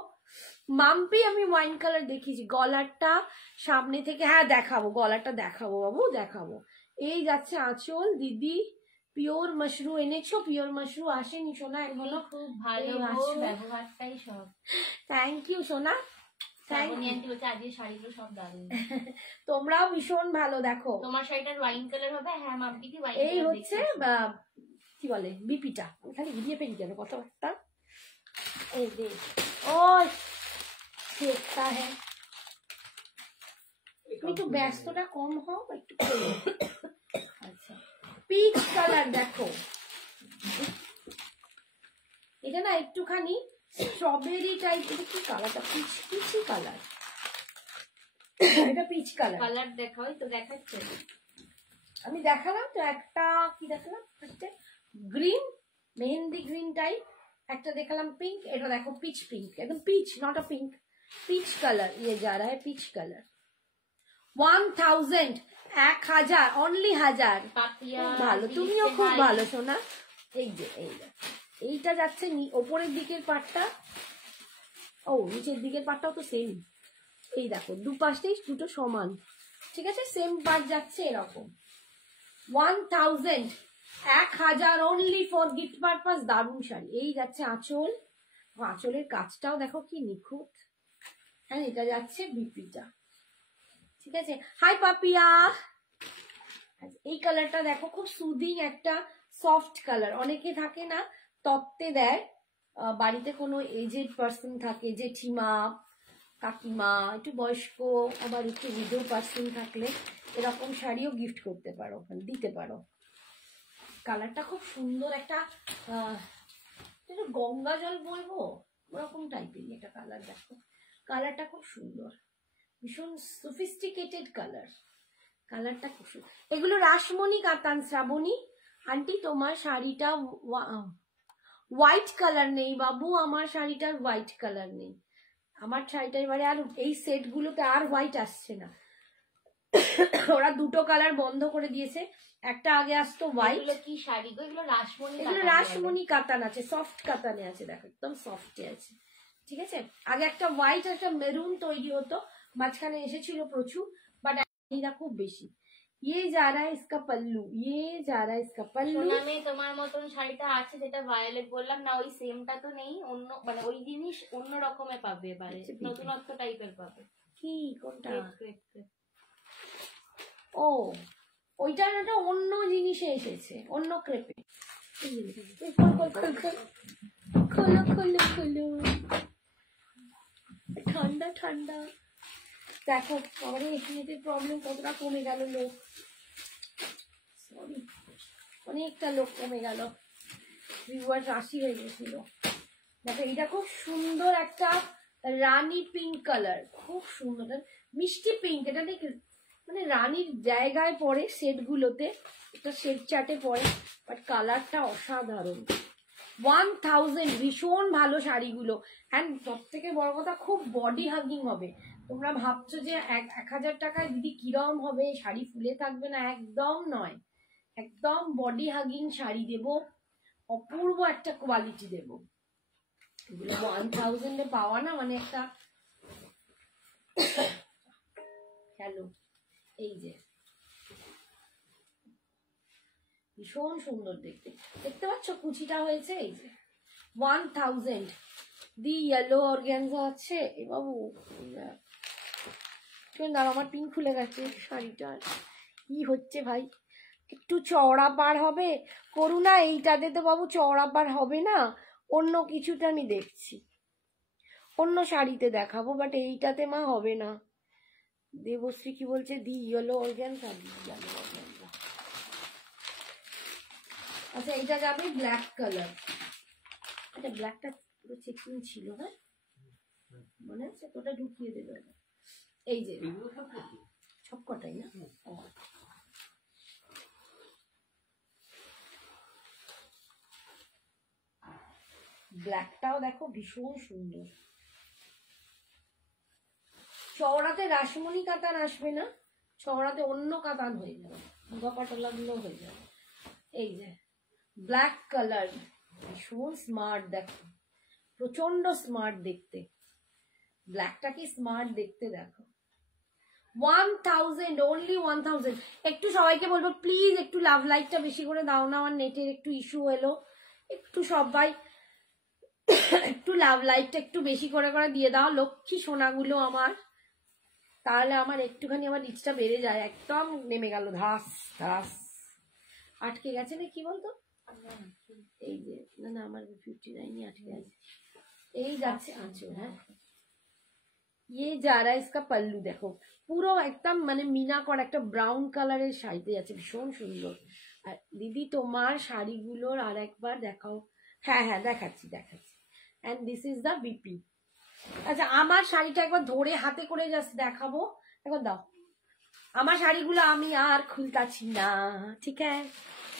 মাম্পি, আমি ওয়াইন কালার দেখিয়েছি। গলারটা সামনে থেকে, হ্যাঁ দেখাবো, গলারটা দেখাবো বাবু, দেখাবো। এই যাচ্ছে আঁচল। দিদি পিওর মাশরু এনেছো, পিওর মাশরু আসেনি সোনা এখনো, খুব ভালো ব্যবহারটাই সব। থ্যাংক ইউ সোনা, তোমরাও ভীষণ ভালো। দেখো তোমার শাড়িটার ওয়াইন কালার হবে, হ্যাঁ মাম্পি কি ওয়াইন, এই হচ্ছে কি বলে বিপিটা, খালি ভিডিও পেয়ে কেন কথাবার্তা। এই দেখ ওই সেটা হ্যাঁ একটু ব্যস্তটা কম হোক একটু। আচ্ছা পিচ কালার দেখো, এটা না একটুখানি স্ট্রবেরি টাইপের। কি কালারটা? পিচি কালার, এটা পিচ কালার। কালার দেখাও তো, দেখাচ্ছে আমি দেখালাম তো একটা, কি দেখালাম ফার্স্টে? গ্রিন, মেহেন্দি গ্রিন টাইপ একটা দেখালাম, পিঙ্ক। এটা দেখো পিচ পিঙ্ক, একদম peach, not a pink, peach colour. ये जा रहा है पिच कलर। 1000, 1000 অনলি 1000। ভালো, তুমিও খুব ভালো সোনা। এই যে এইটা যাচ্ছে ওপরের দিকের পাটটা, ও নিচের দিকের পাটটাও তো সেম। এই দেখো দুপাশটাই দুটো সমান, ঠিক আছে, সেম পাট যাচ্ছে এরকম। 1000, 1000 অনলি ফর গিফট পারপাস। দারুণ শাড়ি। এই যাচ্ছে আঁচল, আঁচলের কাজটাও দেখো কি নিখুঁত। হ্যাঁ এটা যাচ্ছে বিপিটা, ঠিক আছে। হাই পাপিয়া। এই কালারটা দেখো খুব সুদিং একটা সফট কালার। অনেকে থাকে না তত্ত্বে দেয়, বাড়িতে কোনো এজেড পার্সন থাকে, জেঠিমা কাকিমা, একটু বয়স্ক, আবার একটু উইডো পার্সন থাকলে এরকম শাড়িও গিফট করতে পারো, দিতে পারো। কালারটা খুব সুন্দর একটা গঙ্গা জল বলবো ওরকম টাইপের একটা কালার। দেখো কালারটা খুব সুন্দর, ভীষণ সফিস্টিকেটেড কালার। কালারটা খুব সুন্দর। এগুলো রাসমণি কাতান। শ্রাবণী আন্টি তোমার শাড়িটা হোয়াইট কালার নেই বাবু, আমার শাড়িটার হোয়াইট কালার নেই। আমার শাড়িটা এবারে আর এই সেট গুলোতে আর হোয়াইট আসছে না, ওরা দুটো কালার বন্ধ করে দিয়েছে। একটা আগে আসতো হোয়াইট। কি শাড়ি গো এগুলো? রাসমণি, এগুলো রাসমণি কাতান আছে, সফট কাতানে আছে, দেখো একদম সফটে আছে, ঠিক আছে। আগে একটা হোয়াইট একটা মেরুন তৈরি হতো, মাঝখানে এসেছিল প্রচুর, বাট এটা খুব বেশি। ये जा रहा है इसका पल्लू, ये जा रहा है इसका पल्लू। আমি তোমার মতন শাড়িটা আছে যেটা ভায়োলেট বললাম না, ওই সেমটা তো নেই, অন্য মানে ওই জিনিস অন্য রকমের পাবে, এবারে নতুনত্ব টাইপের পাবে। কি কোনটা? ও ওইটা একটা অন্য জিনিসে এসেছে, অন্য ক্রেপে। খোলো খোলো খোলো, ঠান্ডা ঠান্ডা। দেখো আমাদের এখানে প্রবলেম কতটা কমে গেল, লোক সরি অনেকটা লোক কমে গেল, ভিউয়ার রাশি হয়ে গেছিল। দেখো এটা খুব সুন্দর একটা রানী পিঙ্ক কালার, খুব সুন্দর মিষ্টি পিঙ্ক। এটা দেখে মানে রানীর জায়গায় পড়ে সেট গুলোতে, একটা সেট চার্টে পড়ে, বাট কালারটা অসাধারণ। 1000, ভীষণ ভালো শাড়িগুলো। অ্যান্ড সব থেকে বড় কথা খুব বডি হাগিং হবে। তোমরা ভাবছো যে 1000 টাকায় দিদি কিরম হবে, শাড়ি ফুলে থাকবে না, একদম নয়, একদম বডি হাগিং শাড়ি দেব, অপূর্ব একটা কোয়ালিটি দেব। এগুলো 1000 পাওয়া না মানে একটা হ্যালো। এই যে ভীষণ সুন্দর দেখতে, দেখতে পাচ্ছ কুচিটা হয়েছে। এই যে 1000 দি ইয়েলো অর্গানজা আছে। এ বাবু দাঁড়া, আমার পিন খুলে গেছে শাড়িটার, কি হচ্ছে ভাই? একটু চওড়া পার হবে করুণা, এইটাতে তো বাবু চওড়া পার হবে না, অন্য কিছুটা আমি দেখছি, অন্য শাড়িতে দেখাবো, বাট এইটাতে মা হবে না। দেবশ্রী কি বলছে? দি ইয়েলো অর্গানজা, দি ইয়েলো অর্গানজা। আচ্ছা এটা যাবে ব্ল্যাক কালার। আচ্ছা ব্ল্যাকটা পুরো চেকিং ছিল, হ্যাঁ মনে আছে, তোটা ঢুকিয়ে দেবে। এই যে সব কটাই না, ব্ল্যাকটাও দেখো ভীষণ সুন্দর। চওড়াতে রাসমণি কাতান আসবে না, চওড়াতে অন্য কাতান হয়ে যাবে, গপাটলা গুলো হয়ে যাবে। এই যে ব্ল্যাক কালার, ভীষণ স্মার্ট, দেখো প্রচন্ড স্মার্ট দেখতে। ব্ল্যাকটা কি স্মার্ট দেখতে, দেখো 1000, অনলি 1000। একটু সবাইকে বলবো প্লিজ একটু লাভ লাইকটা বেশি করে দাও না, আমার নেটের একটু ইস্যু এলো, একটু সবাই একটু লাভ লাইকটা একটু বেশি করে দিয়ে দাও লক্ষ্মী সোনাগুলো আমার, তাহলে আমার একটুখানি আমার রিচটা বেড়ে যায়। একদম নেমে গেল ধাস ধাস, আটকে গেছে না কি বলতো? এই যে না না আমার 59 আটকে আছে। এই যাচ্ছে আঁচল। হ্যাঁ, ये जा रहा है इसका पल्लू देखो পুরো একদম মানে মিনা করা একটা ব্রাউন কালারের শাড়িতে যাচ্ছে, ভীষণ সুন্দর। আর দিদি তোমার শাড়িগুলোর আর একবার দেখাও। হ্যাঁ হ্যাঁ দেখাচ্ছি দেখাচ্ছি। And this is the BP. আচ্ছা আমার শাড়িটা একবার ধরে হাতে করে জাস্ট দেখাবো, একবার দাও। আমার শাড়িগুলো আমি আর খুলতাছি না, ঠিক আছে,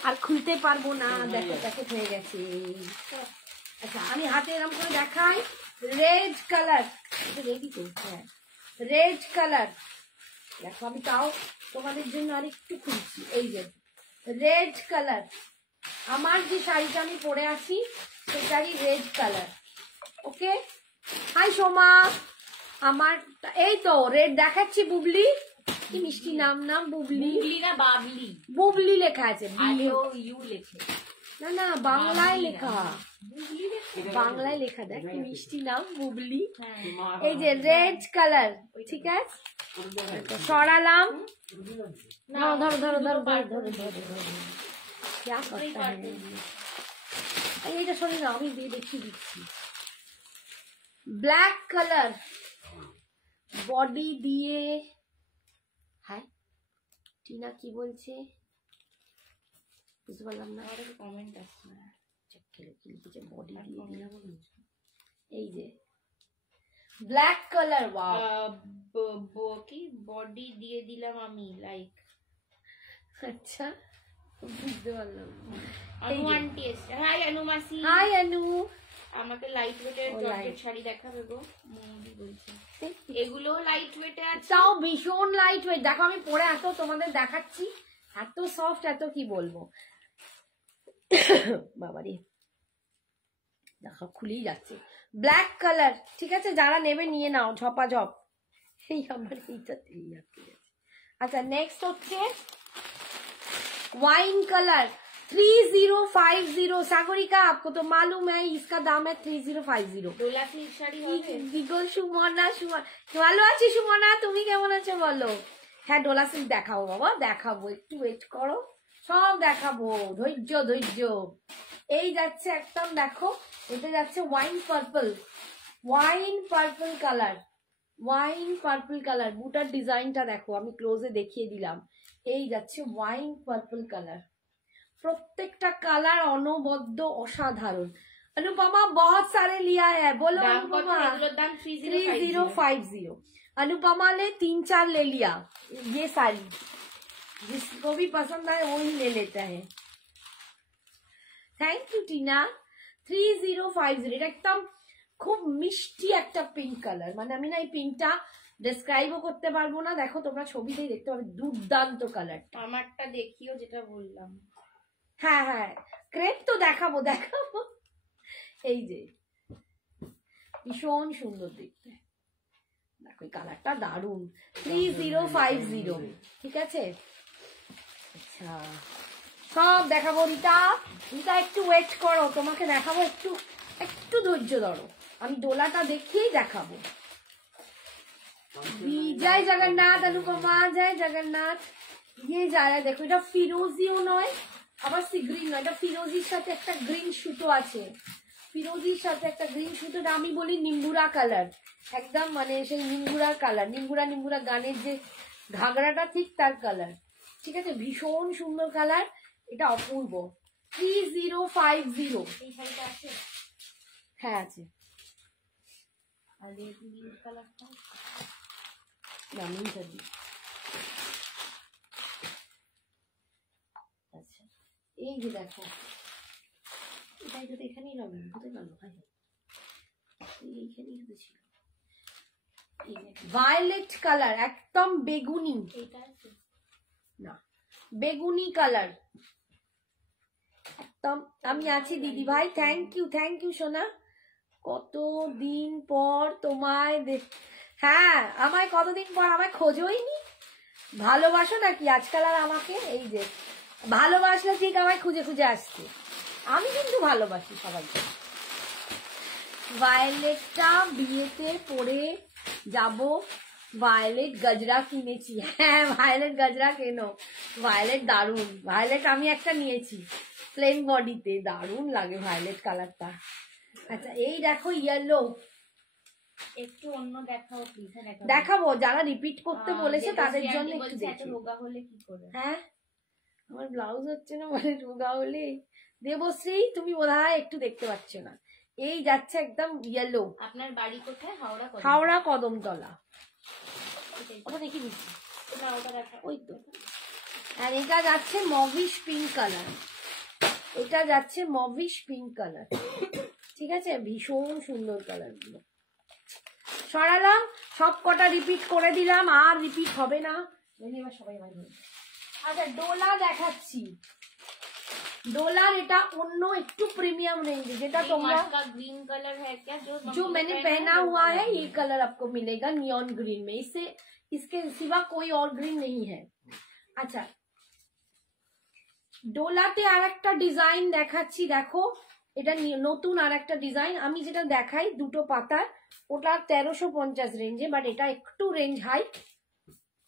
আর খুলতে পারবো না, দেখো প্যাকেট হয়ে গেছে। আচ্ছা আমি হাতে এরকম করে দেখাই। রেড কালার, রেডি তো, হ্যাঁ রেড কালার দেখো, আমি তাও তোমাদের জন্য আরেকটু খুলছি। এই যে রেড কালার, আমার যে শাড়িটা আমি পরে আসি সেটারই রেড কালার। ওকে, হাই সোমা, আমার এই তো রেড দেখাচ্ছি। বুবলি, কি মিষ্টি নাম, নাম বুবলি, বুবলি না বাবলি, বুবলি লেখা আছে, আগে ও ইউ লেখে। না না বাংলায় লেখা, বাংলায় লেখা, দেখ কি মিষ্টি নাম বুবলি। এই যে রেড কালার, ঠিক আছে, সরালাম। ধরো ধরো ধরো ধরো ধরো ধরো ধরো, क्या करता है এইটা সরি না, আমি দিয়ে দেখিয়ে দিচ্ছি। ব্ল্যাক কালার বডি দিয়ে, হ্যাঁ টিনা কি বলছে বুঝতে পারলাম না, কমেন্ট আসছে না, বডি দিয়ে, এই যে ব্ল্যাক কালার, কি বডি দিয়ে দিলাম আমি, লাইক। আচ্ছা বুঝতে পারলাম। অনু আন্টি এসছে। হাই অনু মাসি। হাই অনু, আমাকে লাইট ওয়েটের জর্জেট শাড়ি দেখাবে গো, মৌদি বলছে। এগুলো লাইট ওয়েটে আছে, তাও ভীষণ লাইট ওয়েট। দেখো আমি পরে এত তোমাদের দেখাচ্ছি, এত সফট, এত কি বলবো বাবারে, দেখো খুলেই যাচ্ছে। ব্ল্যাক কালার, ঠিক আছে, যারা নেবে নিয়ে নাও ঝপাঝপ। এই আমার এইটা তেল যাচ্ছে। আচ্ছা নেক্সট হচ্ছে वाइन कलर 3050। सागरिका आपको तो मालूम है इसका दाम है 3050। ডোলা সিল্ক শাড়ি হবে। দিগো সুমনা, ভালো আছি সুমনা, তুমি কেমন আছো বলো? হ্যাঁ ডোলা সিল্ক দেখাবো বাবা, দেখাবো, একটু ওয়েট করো, সব দেখাবো, ধৈর্য ধৈর্য। এই যাচ্ছে একদম, দেখো এটা যাচ্ছে wine purple, wine purple colour, wine purple colour. বুটার ডিজাইনটা দেখো, আমি ক্লোজে দেখিয়ে দিলাম। এই যাচ্ছে ওয়াইন পার্পল কালার, প্রত্যেকটা কালার অনবদ্য অসাধারণ। अनुपमा बहुत सारे लिया है, बोलो अनुपमा। 3050। अनुपमा ने 3-4 ले लिया, ये सारी जिसको भी पसंद आए वो ही ले लेता है। थैंक यू टीना। 3050 এটা একদম খুব মিষ্টি একটা পিঙ্ক কালার, মানে আমি না এই পিঙ্কটা ডেসক্রাইবও করতে পারবো না, দেখো তোমরা ছবিতেই দেখতে পাবে, দুর্দান্ত কালার। আমারটা দেখিও যেটা বললাম। হ্যাঁ হ্যাঁ ক্রেপ তো দেখাবো দেখাবো। এই যে ভীষণ সুন্দর দেখতে, দেখো এই কালারটা দারুন। 3050, ঠিক আছে। আচ্ছা সব দেখাবো রিতা, রিতা একটু ওয়েট করো, তোমাকে দেখাবো, একটু একটু ধৈর্য ধরো, আমি ডোলাটা দেখিয়েই দেখাবো। জয় জগন্নাথ অনুপমা, জয় জগন্নাথ। ইয়ে যারা দেখো, এটা ফিরোজিও নয় আবার সি গ্রিন নয়, এটা ফিরোজির সাথে একটা গ্রিন সুতো আছে, ফিরোজির সাথে একটা গ্রিন সুতোটা আমি বলি নিম্বুরা কালার, একদম মানে সেই নিম্বুরার কালার, নিম্বুরা গানের যে ঘাগড়াটা ঠিক তার কালার, ঠিক আছে, ভীষণ সুন্দর কালার, এটা অপূর্ব। 3050। এই শাড়িটা আছে? হ্যাঁ আছে। আর রেড কালারটা না মিন্টা দি। আচ্ছা এই যে দেখো, এটাই তো এখানেই রঙ হতে গেল, এইখানেই ছিল। ভায়োলেট কালার, একদম বেগুনি, এটা আছে না বেগুনি কালার একদম। আমি আছি দিদি ভাই, থ্যাংক ইউ সোনা, কতদিন পর তোমায় হ্যাঁ আমায় কতদিন পর, আমায় খোঁজোই নি, ভালোবাসো নাকি আজকাল আর আমাকে? এই যে ভালোবাসলে ঠিক আমায় খুঁজে খুঁজে আসছে, আমি কিন্তু ভালোবাসি সবাইকে। ভায়োলেটটা বিয়েতে পরে যাব, ভায়োলেট গজরা কিনেছি। হ্যাঁ ভায়োলেট গজরা কেনো, ভায়োলেট দারুন, ভায়োলেট আমি একটা নিয়েছি প্লেন বডিতে, দারুন লাগে ভায়োলেট কালারটা। আচ্ছা এই দেখো ইয়েলো, একটু অন্য দেখাও প্লিজ। দেখাবো, যারা রিপিট করতে বলেছে তাদের জন্য একটু এত রোগা হলে কি করে? হ্যাঁ আমার ব্লাউজ হচ্ছে না মানে রোগা হলে। দেবশ্রী তুমি বোধহয় একটু দেখতে পাচ্ছ না, এই যাচ্ছে একদম ইয়েলো। আপনার বাড়ি কোথায়? হাওড়া? হাওড়া কদমতলা। ওটা দেখি দিচ্ছি, ওই তো। আর এটা যাচ্ছে মভিশ পিঙ্ক কালার, এটা যাচ্ছে মভিশ পিঙ্ক কালার, ঠিক আছে? ভীষণ সুন্দর কালার গুলো। সরালাম, সব কটা রিপিট করে দিলাম, আর রিপিট হবে না। সবাই আচ্ছা ডোলা দেখাচ্ছি, डोला এটা অন্য একটু प्रीमियम रेंज, যেটা তোমরা ग्रीन कलर है क्या जो मैंने पहना हुआ है, ये कलर आपको मिलेगा नियॉन ग्रीन में, इससे इसके सिवा कोई और ग्रीन नहीं है। আচ্ছা ডোলাতে আরেকটা ডিজাইন দেখাচ্ছি, দেখো এটা নতুন আরেকটা ডিজাইন। আমি যেটা দেখাই দুটো পাতার, ওটা 1350 রেঞ্জে, বাট এটা একটু রেঞ্জ হাই।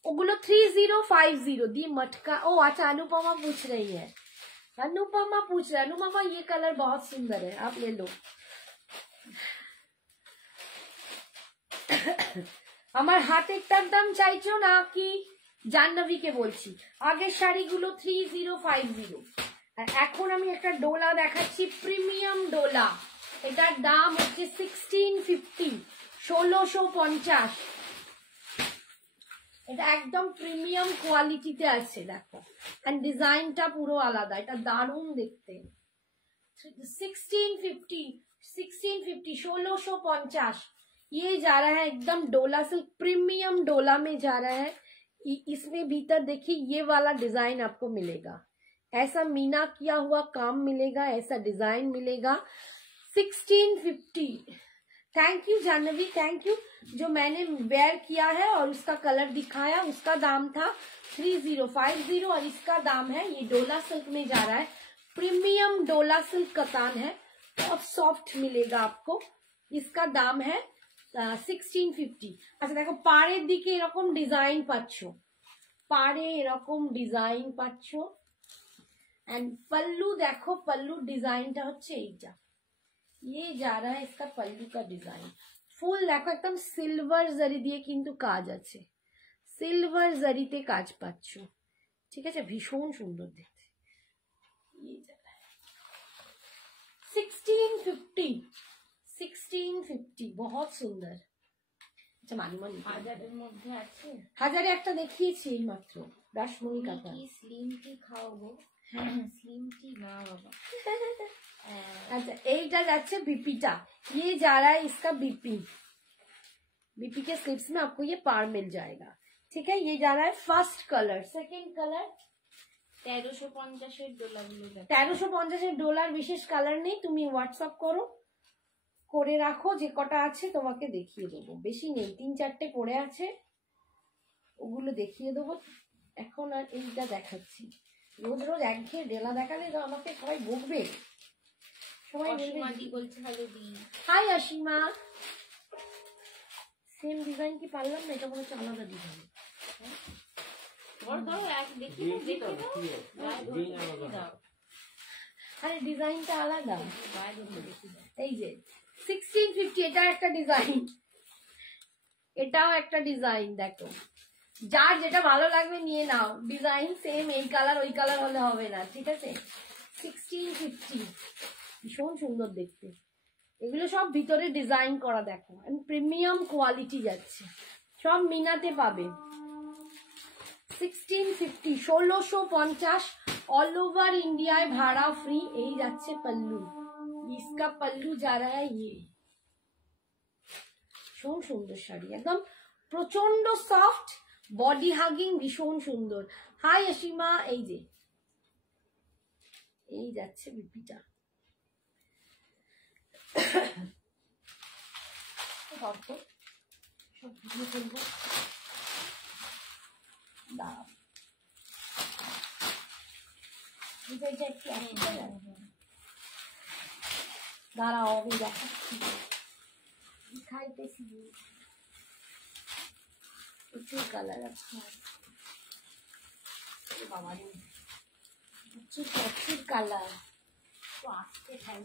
ওগুলো 3050 दी मटका। ओ अच्छा अनुपमा पूछ रही है, अनुपमा पूछ रहा है, अनुपमा ये कलर बहुत सुंदर है, आप ले लो। আমার হাতেরটার দাম চাইছো না কি জাহ্নবীকে বলছি? আগের শাড়িগুলো 3050, আর এখন আমি একটা ডোলা দেখাচ্ছি, প্রিমিয়াম ডোলা। এটার দাম হচ্ছে 1650, 1650। এটা একদম প্রিমিয়াম কোয়ালিটিতে আছে, দেখো। এন্ড ডিজাইনটা পুরো আলাদা, এটা দারুণ দেখতে। 1650, 1650। ये जा रहा है एकदम डोला सिल्क, प्रीमियम डोला में जा रहा है। इसमें भीतर देखिए ये वाला डिजाइन आपको मिलेगा, ऐसा मीना किया हुआ काम मिलेगा, ऐसा डिजाइन मिलेगा। 1650। Thank you Janvi, thank you. जो मैंने वेयर किया है और उसका कलर दिखाया, उसका दाम था 3050, और इसका दाम है, ये डोला सिल्क में जा रहा है, प्रीमियम डोला सिल्क कतान है, बहुत सॉफ्ट मिलेगा आपको। इसका दाम है 1650। আচ্ছা দেখো পাড়ের দিকে এরকম ডিজাইন পাচ্ছ, পাড়ে এরকম ডিজাইন পাচ্ছ। এন্ড পল্লু দেখো, পল্লুর ডিজাইনটা হচ্ছে এইটা, ये जा रहा है इसका पल्लू का डिजाइन। ফুল দেখো একদম সিলভার জরি দিয়ে কিন্তু কাজ আছে, সিলভার জরিতে কাজ পাচ্ছ, ঠিক আছে? ভীষণ সুন্দর দেখতে। 1650, 1650 बहुत सुंदर। আচ্ছা মানিমানি হাজারের মধ্যে আছে, হাজারে একটা দেখিয়েছি এই মাত্র, রাসমণি কাকা। কি স্লিম টি খাওয়াবো? হ্যাঁ স্লিম টি না বাবা। अच्छा এইটা যাচ্ছে बीपीटा, ये जा रहा है इसका बीपी, बीपी के स्लीव्स में आपको ये पार मिल जाएगा, ठीक है? ये जा रहा है first colour, second colour 1350 ডলারগুলো। 1350 dollar বিশেষ কালার নেই, তুমি হোয়াটসঅ্যাপ করো, করে রাখো, যে কটা আছে তোমাকে দেখিয়ে দেবো, বেশি নেই, 3-4টে পড়ে আছে, ওগুলো দেখিয়ে দেবো এখন। আর এইটা দেখাচ্ছি, রোজ রোজ একঘেয়ে ডেলা দেখালে তো আমাকে সবাই বকবে, সবাই বলছে হ্যালো দি। হাই অসীমা, সেম ডিজাইন কি পারলাম না? এটা মনে হচ্ছে আলাদা ডিজাইন। আরে ডিজাইনটা আলাদা, এই যে 1650, এটা একটা ডিজাইন, এটাও একটা ডিজাইন। দেখো যার যেটা ভালো লাগবে নিয়ে নাও, ডিজাইন সেম, এই কালার ওই কালার হলে হবে না, ঠিক আছে? 1650, ভীষণ সুন্দর দেখতে। এগুলো সব ভিতরে ডিজাইন করা, দেখো প্রিমিয়াম কোয়ালিটি যাচ্ছে, সব মিনাতে পাবে। 1650, 1650, ऑल ओवर इंडिया भाड़ा फ्री। यही যাচ্ছে पल्लू, इसका पल्लू जा रहा है ये। ভীষণ সুন্দর শাড়ি, একদম প্রচন্ড সফট, বডি হাগিং, ভীষণ সুন্দর। হাই অসীমা, এই যে এই যাচ্ছে বিপিটা। সব ভিডিও করবো, দাঁড়াও দাঁড়াও আমি দেখাচ্ছি, খাইতেছি প্রচুর কালার আছে, বাবা প্রচুর প্রচুর কালার, তো আসতে খাই।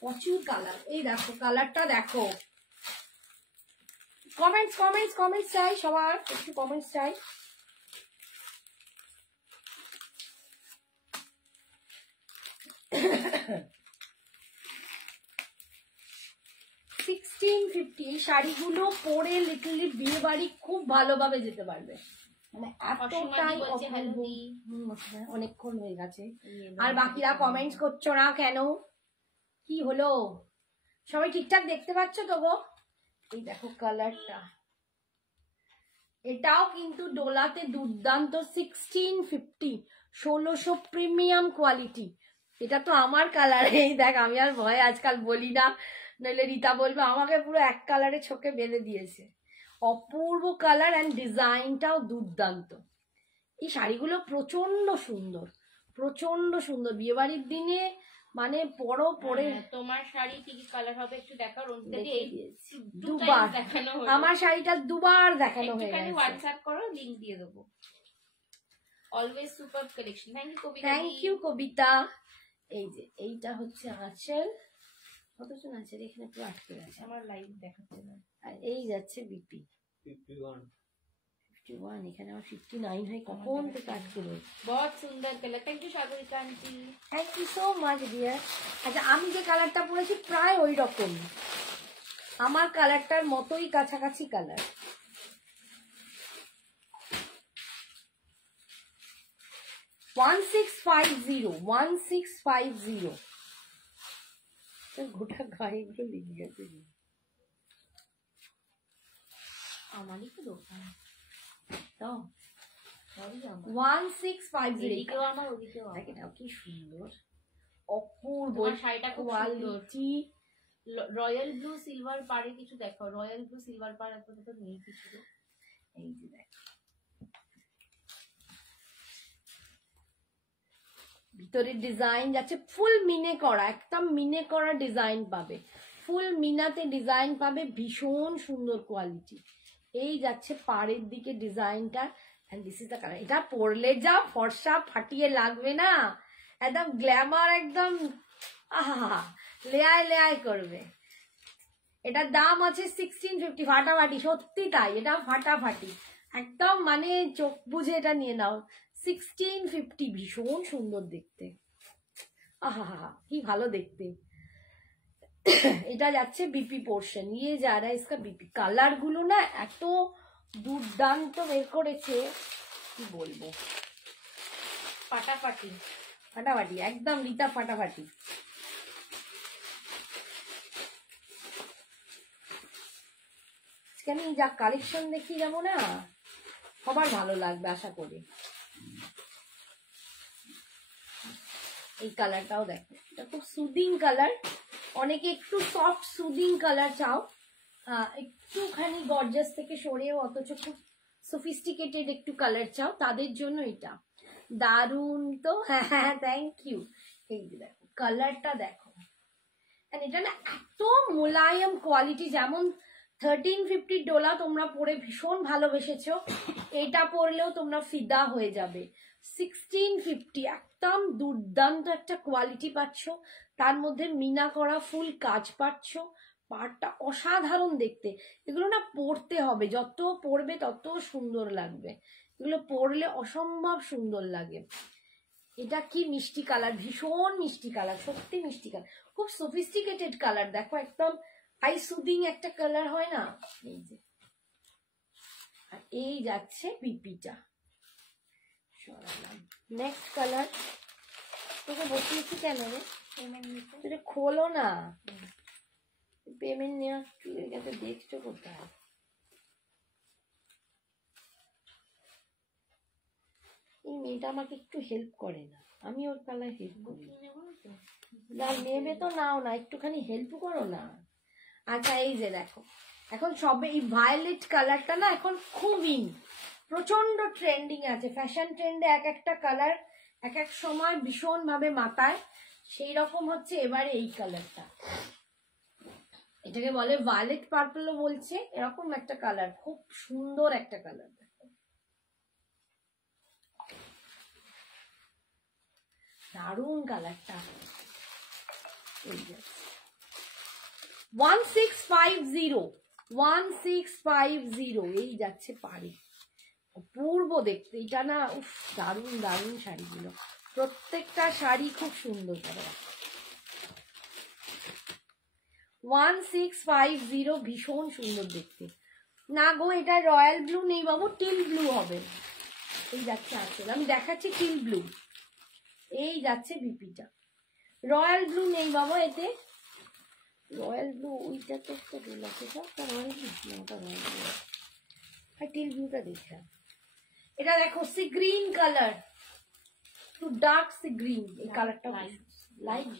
প্রচুর কালার। এই দেখো কালারটা দেখো। কমেন্টস কমেন্টস কমেন্টস চাই, সবার একটু কমেন্টস চাই। $1650 এই শাড়িগুলো পরে লিটারলি বিয়ে বাড়ি খুব ভালোভাবে যেতে পারবে, মানে এতটাই অপূর্ব। অনেকক্ষণ হয়ে গেছে আর বাকিরা কমেন্টস করছো না কেন, কি হলো? সবাই ঠিকঠাক দেখতে পাচ্ছ তো গো? এই দেখো কালারটা, এটাও কিন্তু ডোলাতে দুর্দান্ত। 1650, 1600 প্রিমিয়াম কোয়ালিটি। এটা তো আমার কালার। এই দেখ, আমি আর ভয় আজকাল বলি না, নইলে রীতা বলবে আমাকে পুরো এক কালারে ছোকে বেঁধে দিয়েছে। অপূর্ব কালার অ্যান্ড ডিজাইনটাও দুর্দান্ত। এই শাড়িগুলো প্রচন্ড সুন্দর, প্রচন্ড সুন্দর। বিয়ে বাড়ির দিনে মানে পরো পরে। তোমার শাড়ি কি কি কালার হবে একটু দেখাও। দুবার আমার শাড়িটা দুবার দেখানো হয়ে গেছে। হোয়াটসঅ্যাপ করো, লিংক দিয়ে দেবো। Always super collection. Thank you Kabita. Thank you Kabita. এই যে এইটা হচ্ছে আঁচল, কতজন আছে এখানে পুরো আটকে গেছে, আমার লাইভ দেখাচ্ছে না। আর এই যাচ্ছে বিপি 51, এখানে আমার 59 হয় কখন থেকে আটকে রয়েছে। বহুত সুন্দর colour. Thank you Sagarika aunty, thank you so much dear. আচ্ছা, আমি যে কালারটা পরেছি প্রায় ওই রকম, আমার কালারটার মতোই কাছাকাছি কালার। $1650 গোটা গায়ে এগুলো লেগে গেছে। আমারই তো দোকান। 1650, এটাও কি সুন্দর, অপূর্ব শাড়িটা খুব কোয়ালিটি। রয়্যাল ব্লু সিলভার পাড়ে কিছু দেখো। রয়্যাল ব্লু সিলভার পাড় তো নেই কিছু। এই যে দেখো, ভিতরের ডিজাইন যাচ্ছে ফুল মিনে করা, একদম মিনে করা ডিজাইন পাবে, ফুল মিনাতে ডিজাইন পাবে, ভীষণ সুন্দর কোয়ালিটি। এই যাচ্ছে পাড়ের দিকে ডিজাইনটা, and this is the colour. এটা পরলে যা ফর্সা ফাটিয়ে লাগবে না, একদম গ্ল্যামার, একদম আহা লেয়ায় লেয়ায় করবে। এটার দাম আছে 1650, ফাটাফাটি, সত্যি তাই, এটা ফাটাফাটি একদম, মানে চোখ বুঝে এটা নিয়ে নাও। 1650, ভীষণ সুন্দর দেখতে, আহা কি ভালো দেখতে। এটা যাচ্ছে বিপি পোর্শন, ইয়ে যারা ইসকা বিপি। কালার গুলো না এত দুর্দান্ত বের করেছে, কি বলবো, ফাটাফাটি ফাটাফাটি একদম রীতা ফাটাফাটি। আমি যা কালেকশন দেখি যাবো না, সবার ভালো লাগবে আশা করি। এই কালারটাও দেখো, এটা খুব সুদিং কালার। অনেকে একটু সফট সুদিং কালার চাও, একটুখানি গর্জাস থেকে সরেও অথচ খুব সফিস্টিকেটেড একটু কালার চাও, তাদের জন্য এটা দারুন। তো হ্যাঁ হ্যাঁ, থ্যাংক ইউ। এই যে দেখো কালারটা দেখো, এটা না এত মোলায়েম কোয়ালিটি। যেমন 1350 ডোলা তোমরা পরে ভীষণ ভালোবেসেছো, এটা পরলেও তোমরা ফিদা হয়ে যাবে। 1650 একদম দুর্দান্ত একটা কোয়ালিটি পাচ্ছ, তার মধ্যে মিনা করা ফুল কাজ পাচ্ছ, পাড়টা অসাধারণ দেখতে। এগুলো না পরতে হবে, যত পরবে তত সুন্দর লাগবে, এগুলো পরলে অসম্ভব সুন্দর লাগে। এটা কি মিষ্টি কালার, ভীষণ মিষ্টি কালার, সত্যি মিষ্টি কালার, খুব সফিস্টিকেটেড কালার। দেখো একদম আই সুদিং একটা কালার হয় না, এই যে। আর এই যাচ্ছে বিপিটা, নেক্সট কালার। তোকে বসিয়েছি কেন রে, তুই খোলো না, পেমেন্ট নেওয়া চুলের কাছে দেখছো কোথায়? এই মেয়েটা আমাকে একটু হেল্প করে না, আমি ওর কালার হেল্প করি না। নেবে তো নাও না, একটুখানি হেল্প করো না। আচ্ছা এই যে দেখো, এখন সবে এই ভায়োলেট কালারটা না এখন খুবই প্রচন্ড ট্রেন্ডিং আছে। ফ্যাশন ট্রেন্ডে এক একটা কালার এক এক সময় ভীষণ ভাবে মাতায়, সেই রকম হচ্ছে এবারে এই কালারটা। এটাকে বলে ভায়োলেট পার্পলও বলছে, এরকম একটা কালার, খুব সুন্দর একটা কালার। দারুণ কালারটা। এই যে 1650 1650 এই যাচ্ছে পাড়ি, অপূর্ব দেখতে এটা না। উফ দারুণ দারুণ শাড়িগুলো, প্রত্যেকটা শাড়ি খুব সুন্দর। 1650 ভীষণ সুন্দর দেখতে। না গো এটা রয়্যাল ব্লু নেই বাবু, টিল ব্লু হবে। এই যাচ্ছে আসলে আমি দেখাচ্ছি টিল ব্লু, এই যাচ্ছে বিপিটা। রয়্যাল ব্লু নেই বাবা এতে, রয়্যাল ব্লু ওইটা তো একটা রোল আছে, রয়্যাল ব্লু ওটা রয়্যাল ব্লু, আর টিল ব্লুটা দেখা। এটা দেখো sea green colour, too dark sea green. এই কালারটা লাইট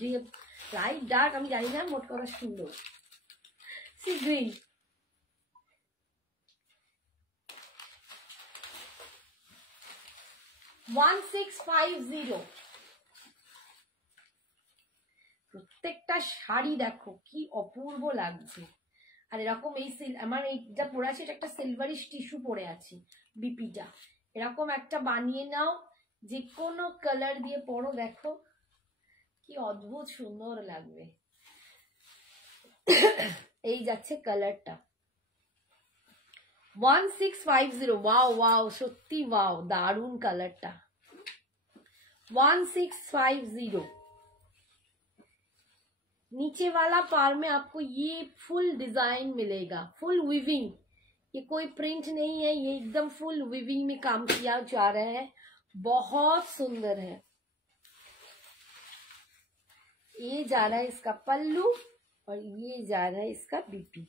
লাইট ডার্ক আমি জানি না, মোট কথা সুন্দর। Sea green, $1650। প্রত্যেকটা শাড়ি দেখো কি অপূর্ব লাগছে। আর এরকম এই আমার এইটা পরে আছে, এটা একটা সিলভারিশ টিস্যু পরে আছে বিপিটা। এরকম একটা বানিয়ে নাও, যে কোনো কালার দিয়ে পরো, দেখো কি অদ্ভুত সুন্দর লাগবে। এই যাচ্ছে কালারটা 1650। ওয়াও ওয়াও সত্যি ওয়াও, দারুণ কালারটা। 1650। नीचे वाला पार में आपको ये फुल डिजाइन मिलेगा, फुल विविंग। ये कोई प्रिंट नहीं है, ये एकदम फुल विविंग में काम किया जा रहा है, बहुत सुंदर है। ये जा रहा है इसका पल्लू और ये जा रहा है इसका बीपी।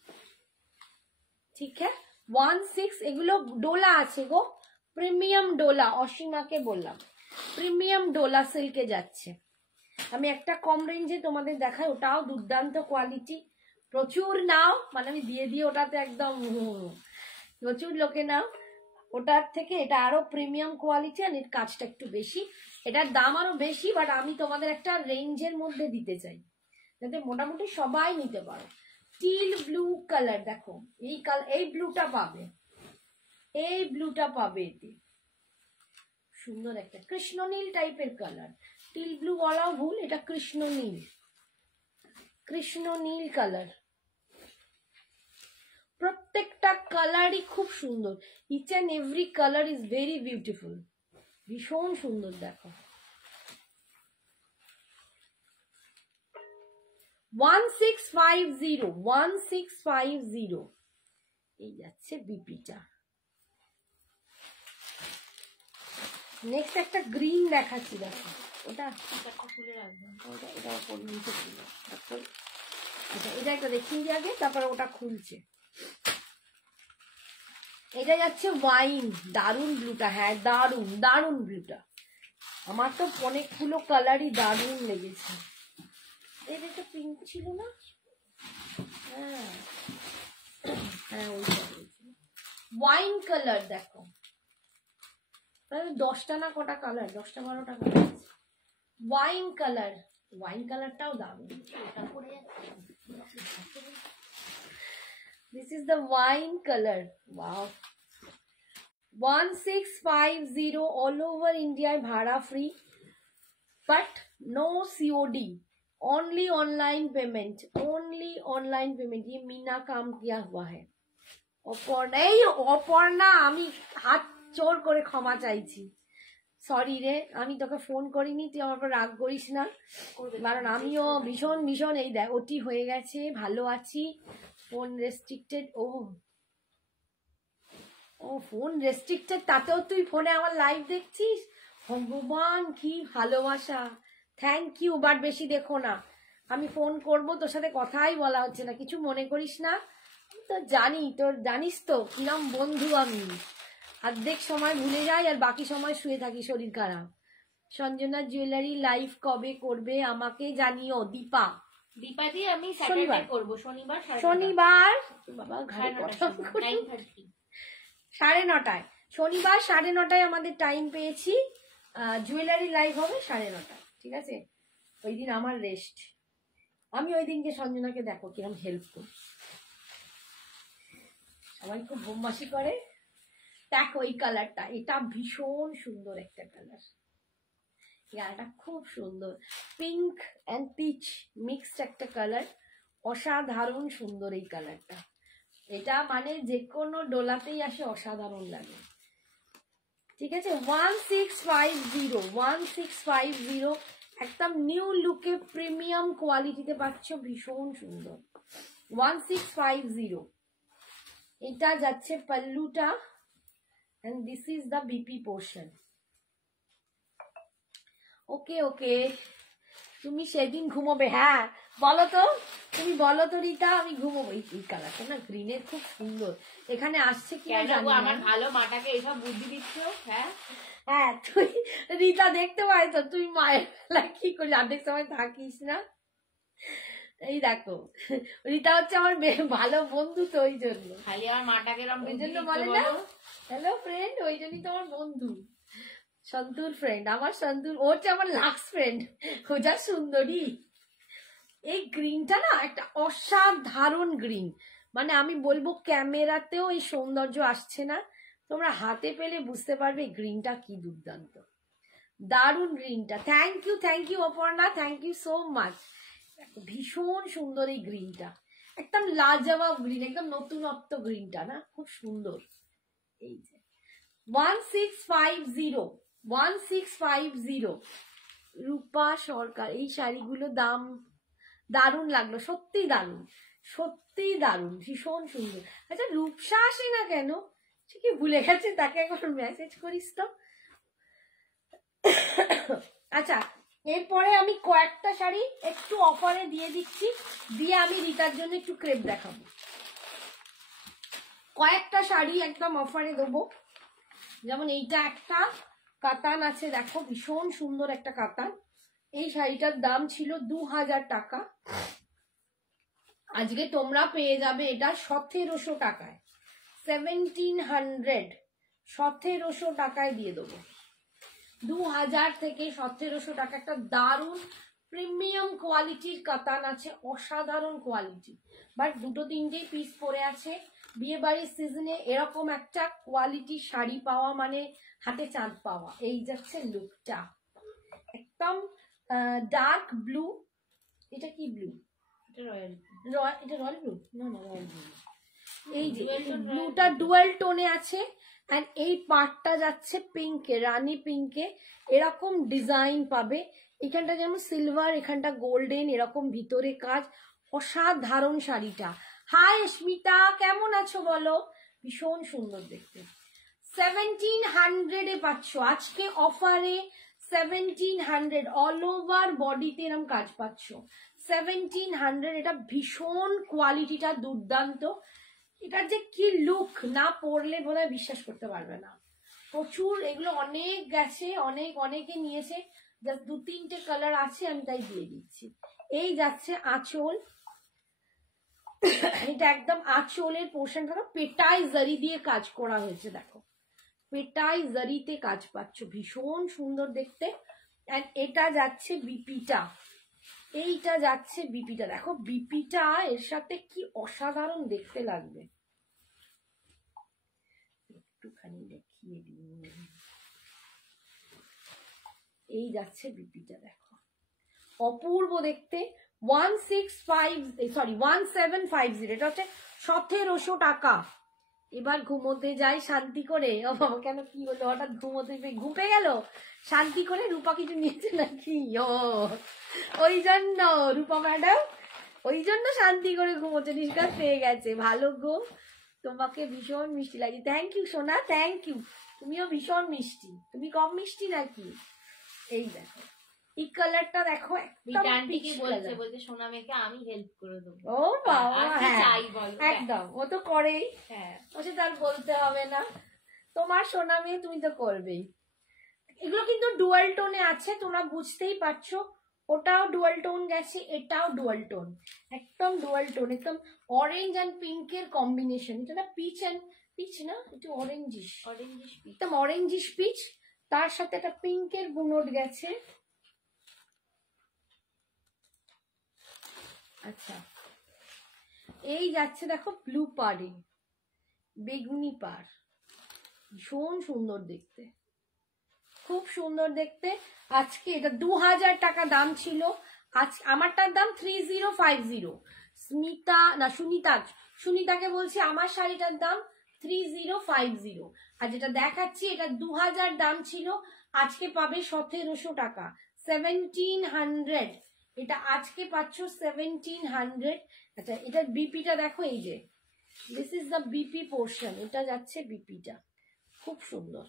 ठीक है 16 এগুলো ডোলা আছে গো, প্রিমিয়াম ডোলা। অসীমাকে বললাম প্রিমিয়াম ডোলা সিল্কে যাচ্ছে। আমি একটা কম রেঞ্জে তোমাদের দেখাই, ওটাও দুর্দান্ত কোয়ালিটি। প্রচুর নাও, মানে আমি দিয়ে দিয়ে ওটাতে একদম প্রচুর লোকে নাও। ওটার থেকে এটা আরো প্রিমিয়াম কোয়ালিটি, আর এর কাজটা একটু বেশি, এটার দাম আরো বেশি। বাট আমি তোমাদের একটা রেঞ্জের মধ্যে দিতে চাই, যাতে মোটামুটি সবাই নিতে পারো। টিল ব্লু কালার দেখো, এই কালার, এই ব্লুটা পাবে, এই ব্লুটা পাবে। এতে সুন্দর একটা কৃষ্ণ নীল টাইপের কালার। টিল ব্লু বলাও ভুল, এটা কৃষ্ণ নীল, কৃষ্ণ নীল কালার। প্রত্যেকটা কালারই খুব সুন্দর, each and every colour is very beautiful, ভীষণ সুন্দর। দেখো 1650 1650 এই যাচ্ছে বিপিটা। নেক্সট একটা গ্রিন দেখাচ্ছি, দেখো ওটা খুলে রাখবেন, ওটা এটা নিচে ছিল। আচ্ছা এটা একটা দেখিয়ে দিই আগে, তারপরে ওটা খুলছে। এটা যাচ্ছে ওয়াইন, দারুন ব্লুটা। হ্যাঁ দারুন দারুন ব্লুটা, আমার তো অনেকগুলো কালারই দারুন লেগেছে। এটা একটা পিঙ্ক ছিল না? হ্যাঁ হ্যাঁ ওইটা ওয়াইন কালার। দেখো 10টা না কটা কালার, 10টা 12টা কালার আছে। ওয়াইন কালার, ওয়াইন কালারটাও দারুন। This is the wine color. Wow. 1650 all over India, bhada free, but no COD, only online payment, only online payment. ये मीना काम किया हुआ है। অপর্ণা আমি হাত জোর করে ক্ষমা চাইছি, সরি রে, আমি তোকে ফোন করিনি, তুই আমার উপর রাগ করিস না, কারণ আমিও ভীষণ ভীষণ এই দেখ ওটি হয়ে গেছে, ভালো আছি। ফোন রেস্ট্রিক্টেড, ও ফোন রেস্ট্রিক্টেড, তাতেও তুই ফোনে আমার লাইভ দেখছিস। ভগবান কি ভালোবাসা, থ্যাংক ইউ। বাট বেশি দেখো না, আমি ফোন করব, তোর সাথে কথাই বলা হচ্ছে না, কিছু মনে করিস না। তো জানি, তোর জানিস তো কিরম বন্ধু আমি, অর্ধেক সময় ভুলে যাই আর বাকি সময় শুয়ে থাকি, শরীর খারাপ। সঞ্জনা জুয়েলারি লাইভ কবে করবে আমাকে জানিও। দীপা দিয়ে আমি স্যাটারডে করব, শনিবার শনিবার বাবা 9:30 শনিবার 9:30 আমাদের টাইম পেয়েছি। জুয়েলারি লাইভ হবে 9:30, ঠিক আছে? ওই দিন আমার রেস্ট, আমি ওই দিনকে সঞ্জনাকে দেখো কিরম হেল্প করি, সবাই খুব বোমবাসি করে। দেখো এই কালারটা, এটা ভীষণ সুন্দর একটা কালার, গাটা খুব সুন্দর, পিঙ্ক অ্যান্ড পিচ মিক্সড একটা কালার, অসাধারণ সুন্দর এই কালারটা। এটা মানে যে কোনো ডোলাতেই আসে, অসাধারণ লাগে। ঠিক আছে, 1650 একদম নিউ লুকে প্রিমিয়াম কোয়ালিটিতে পাচ্ছ, ভীষণ সুন্দর। 1650 এটা যাচ্ছে পাল্লুটা, and this is the BP portion. ওকে ওকে, তুমি সেদিন ঘুমোবে। হ্যাঁ বলো তো, তুমি বলো তো রিতা, আমি ঘুমোবো। এই কালারটা না গ্রিনের খুব সুন্দর, এখানে আসছে কি জানি না। আমার ভালো মাটাকে এইসব বুদ্ধি দিচ্ছ। হ্যাঁ হ্যাঁ, তুই রিতা দেখতে পাই তো, তুই মায়ের বেলায় কি করি, অর্ধেক সময় থাকিস না। এই দেখো, রিতা হচ্ছে আমার ভালো বন্ধু, তো ওই জন্য খালি আমার মাটাকে ওই জন্য বলে না হ্যালো ফ্রেন্ড, ওই জন্যই তো আমার বন্ধু, সন্তুর ফ্রেন্ড। আমার সন্তুর, ও হচ্ছে আমার লাক্স ফ্রেন্ড, ও যা সুন্দরী। এই গ্রিনটা না একটা অসাধারণ গ্রিন, মানে আমি বলবো ক্যামেরাতেও এই সৌন্দর্য আসছে না, তোমরা হাতে পেলে বুঝতে পারবে গ্রিনটা কি দুর্দান্ত, দারুণ গ্রিনটা। Thank you Aparna, thank you so much. ভীষণ সুন্দর এই গ্রিনটা, একদম লাজবাব গ্রিন, একদম নতুনত্ব গ্রিনটা না, খুব সুন্দর। এই যে 1650 রূপা সরকার, এই শাড়িগুলো দাম দারুণ লাগলো, সত্যি দারুণ, সত্যি দারুণ, ভীষণ সুন্দর। আচ্ছা রূপসা আসে না কেন, সে কি ভুলে গেছে, তাকে একবার মেসেজ করিস তো। আচ্ছা এরপরে আমি কয়েকটা শাড়ি একটু অফারে দিয়ে দিচ্ছি, দিয়ে আমি রিতার জন্য একটু ক্রেপ দেখাবো। কয়েকটা শাড়ি একদম অফারে দেবো, যেমন এইটা একটা কাতান আছে, দেখো ভীষণ সুন্দর একটা কাতান। এই শাড়িটার দাম ছিল 2000 টাকা, আজকে তোমরা পেয়ে যাবে এটা 1700 টাকায়, 1700 টাকায় দিয়ে দেবো। 2000 থেকে 1700 টাকা, একটা দারুণ প্রিমিয়াম কোয়ালিটির কাতান আছে, অসাধারণ কোয়ালিটি, বাট দুটো তিনটেই পিস পরে আছে। বিয়ে বাড়ির সিজনে এরকম একটা কোয়ালিটি শাড়ি পাওয়া মানে হাতে চাঁদ পাওয়া। এই যাচ্ছে লুকটা, একদম ডার্ক ব্লু, এটা কি ব্লু, এটা রয়্যাল ব্লু, না না রয়্যাল ব্লু, এই যে ব্লুটা ডুয়াল টোনে আছে, এন্ড এই পার্টটা যাচ্ছে পিঙ্কে, রানী পিঙ্কে, এরকম ডিজাইন পাবে। এখানটা যেমন সিলভার, এখানটা গোল্ডেন, এরকম ভিতরে কাজ, অসাধারণ শাড়িটা। হাই স্মিতা, কেমন আছো বলো? ভীষণ সুন্দর দেখতে। 1700 পাচ্ছ আজকে অফারে, 1700 অল ওভার বডিতে এরকম কাজ পাচ্ছ, 1700। এটা ভীষণ কোয়ালিটিটা দুর্দান্ত, এটার যে কি লুক, না পরলে বোধহয় বিশ্বাস করতে পারবে না। প্রচুর এগুলো অনেক গেছে, অনেকে নিয়েছে, জাস্ট 2-3টে কালার আছে, আমি তাই দিয়ে দিচ্ছি। এই যাচ্ছে আঁচল, এটা একদম আঁচলের পোর্শনটা পেটাই জারি দিয়ে কাজ করা হয়েছে, দেখো পেটাই জারিতে কাজ পাচ্ছ, ভীষণ সুন্দর দেখতে। এন্ড এটা যাচ্ছে বিপিটা, এইটা যাচ্ছে বিপিটা, দেখো বিপিটা এর সাথে কি অসাধারণ দেখতে লাগবে, একটুখানি দেখিয়ে দিই। এই যাচ্ছে বিপিটা, দেখো অপূর্ব দেখতে। 1750, এটা হচ্ছে 1700 টাকা। এবার ঘুমোতে যাই শান্তি করে। ও বাবা, কেন কি হলো হঠাৎ, ঘুমোতে ঘুমে গেল শান্তি করে? রূপা কিছু নিয়েছে নাকি? ও ওই জন্য রূপা ম্যাডাম, ওই জন্য শান্তি করে ঘুমোতে, নিষ্কার পেয়ে গেছে। ভালো গো, তোমাকে ভীষণ মিষ্টি লাগে। থ্যাংক ইউ সোনা, থ্যাংক ইউ, তুমিও ভীষণ মিষ্টি। তুমি কম মিষ্টি নাকি? এই দেখো এই কালারটা দেখো, বলছে সোনা মেয়েকে আমি হেল্প করে দেবো। ও বাবা, হ্যাঁ একদম, ও তো করেই, হ্যাঁ ও সে তার বলতে হবে না, তোমার সোনা মেয়ে, তুমি তো করবেই। এগুলো কিন্তু ডুয়াল টোনে আছে, তোমরা বুঝতেই পারছো, ওটাও ডুয়াল টোন গেছে, এটাও ডুয়াল টোন, একদম ডুয়াল টোন, একদম অরেঞ্জ অ্যান্ড পিঙ্কের কম্বিনেশন। এটা না পিচ অ্যান্ড পিচ না, একটু অরেঞ্জিশ, একদম অরেঞ্জিশ পিচ, তার সাথে একটা পিঙ্কের বুনোট গেছে। আচ্ছা এই যাচ্ছে দেখো ব্লু পাড়ে, বেগুনি পাড়, ভীষণ সুন্দর দেখতে, খুব সুন্দর দেখতে। আজকে এটা 2000 টাকা দাম ছিল, আজ আমারটার দাম 3050। স্মিতা না সুনিতাকে বলছি আমার শাড়িটার দাম 3050, আর যেটা দেখাচ্ছি এটা 2000 দাম ছিল, আজকে পাবে 1700 টাকা, 1700। এটা আজকে পাচ্ছ 1700। আচ্ছা এটার বিপিটা দেখো, এই যে this is the BP portion, এটা যাচ্ছে বিপিটা, খুব সুন্দর।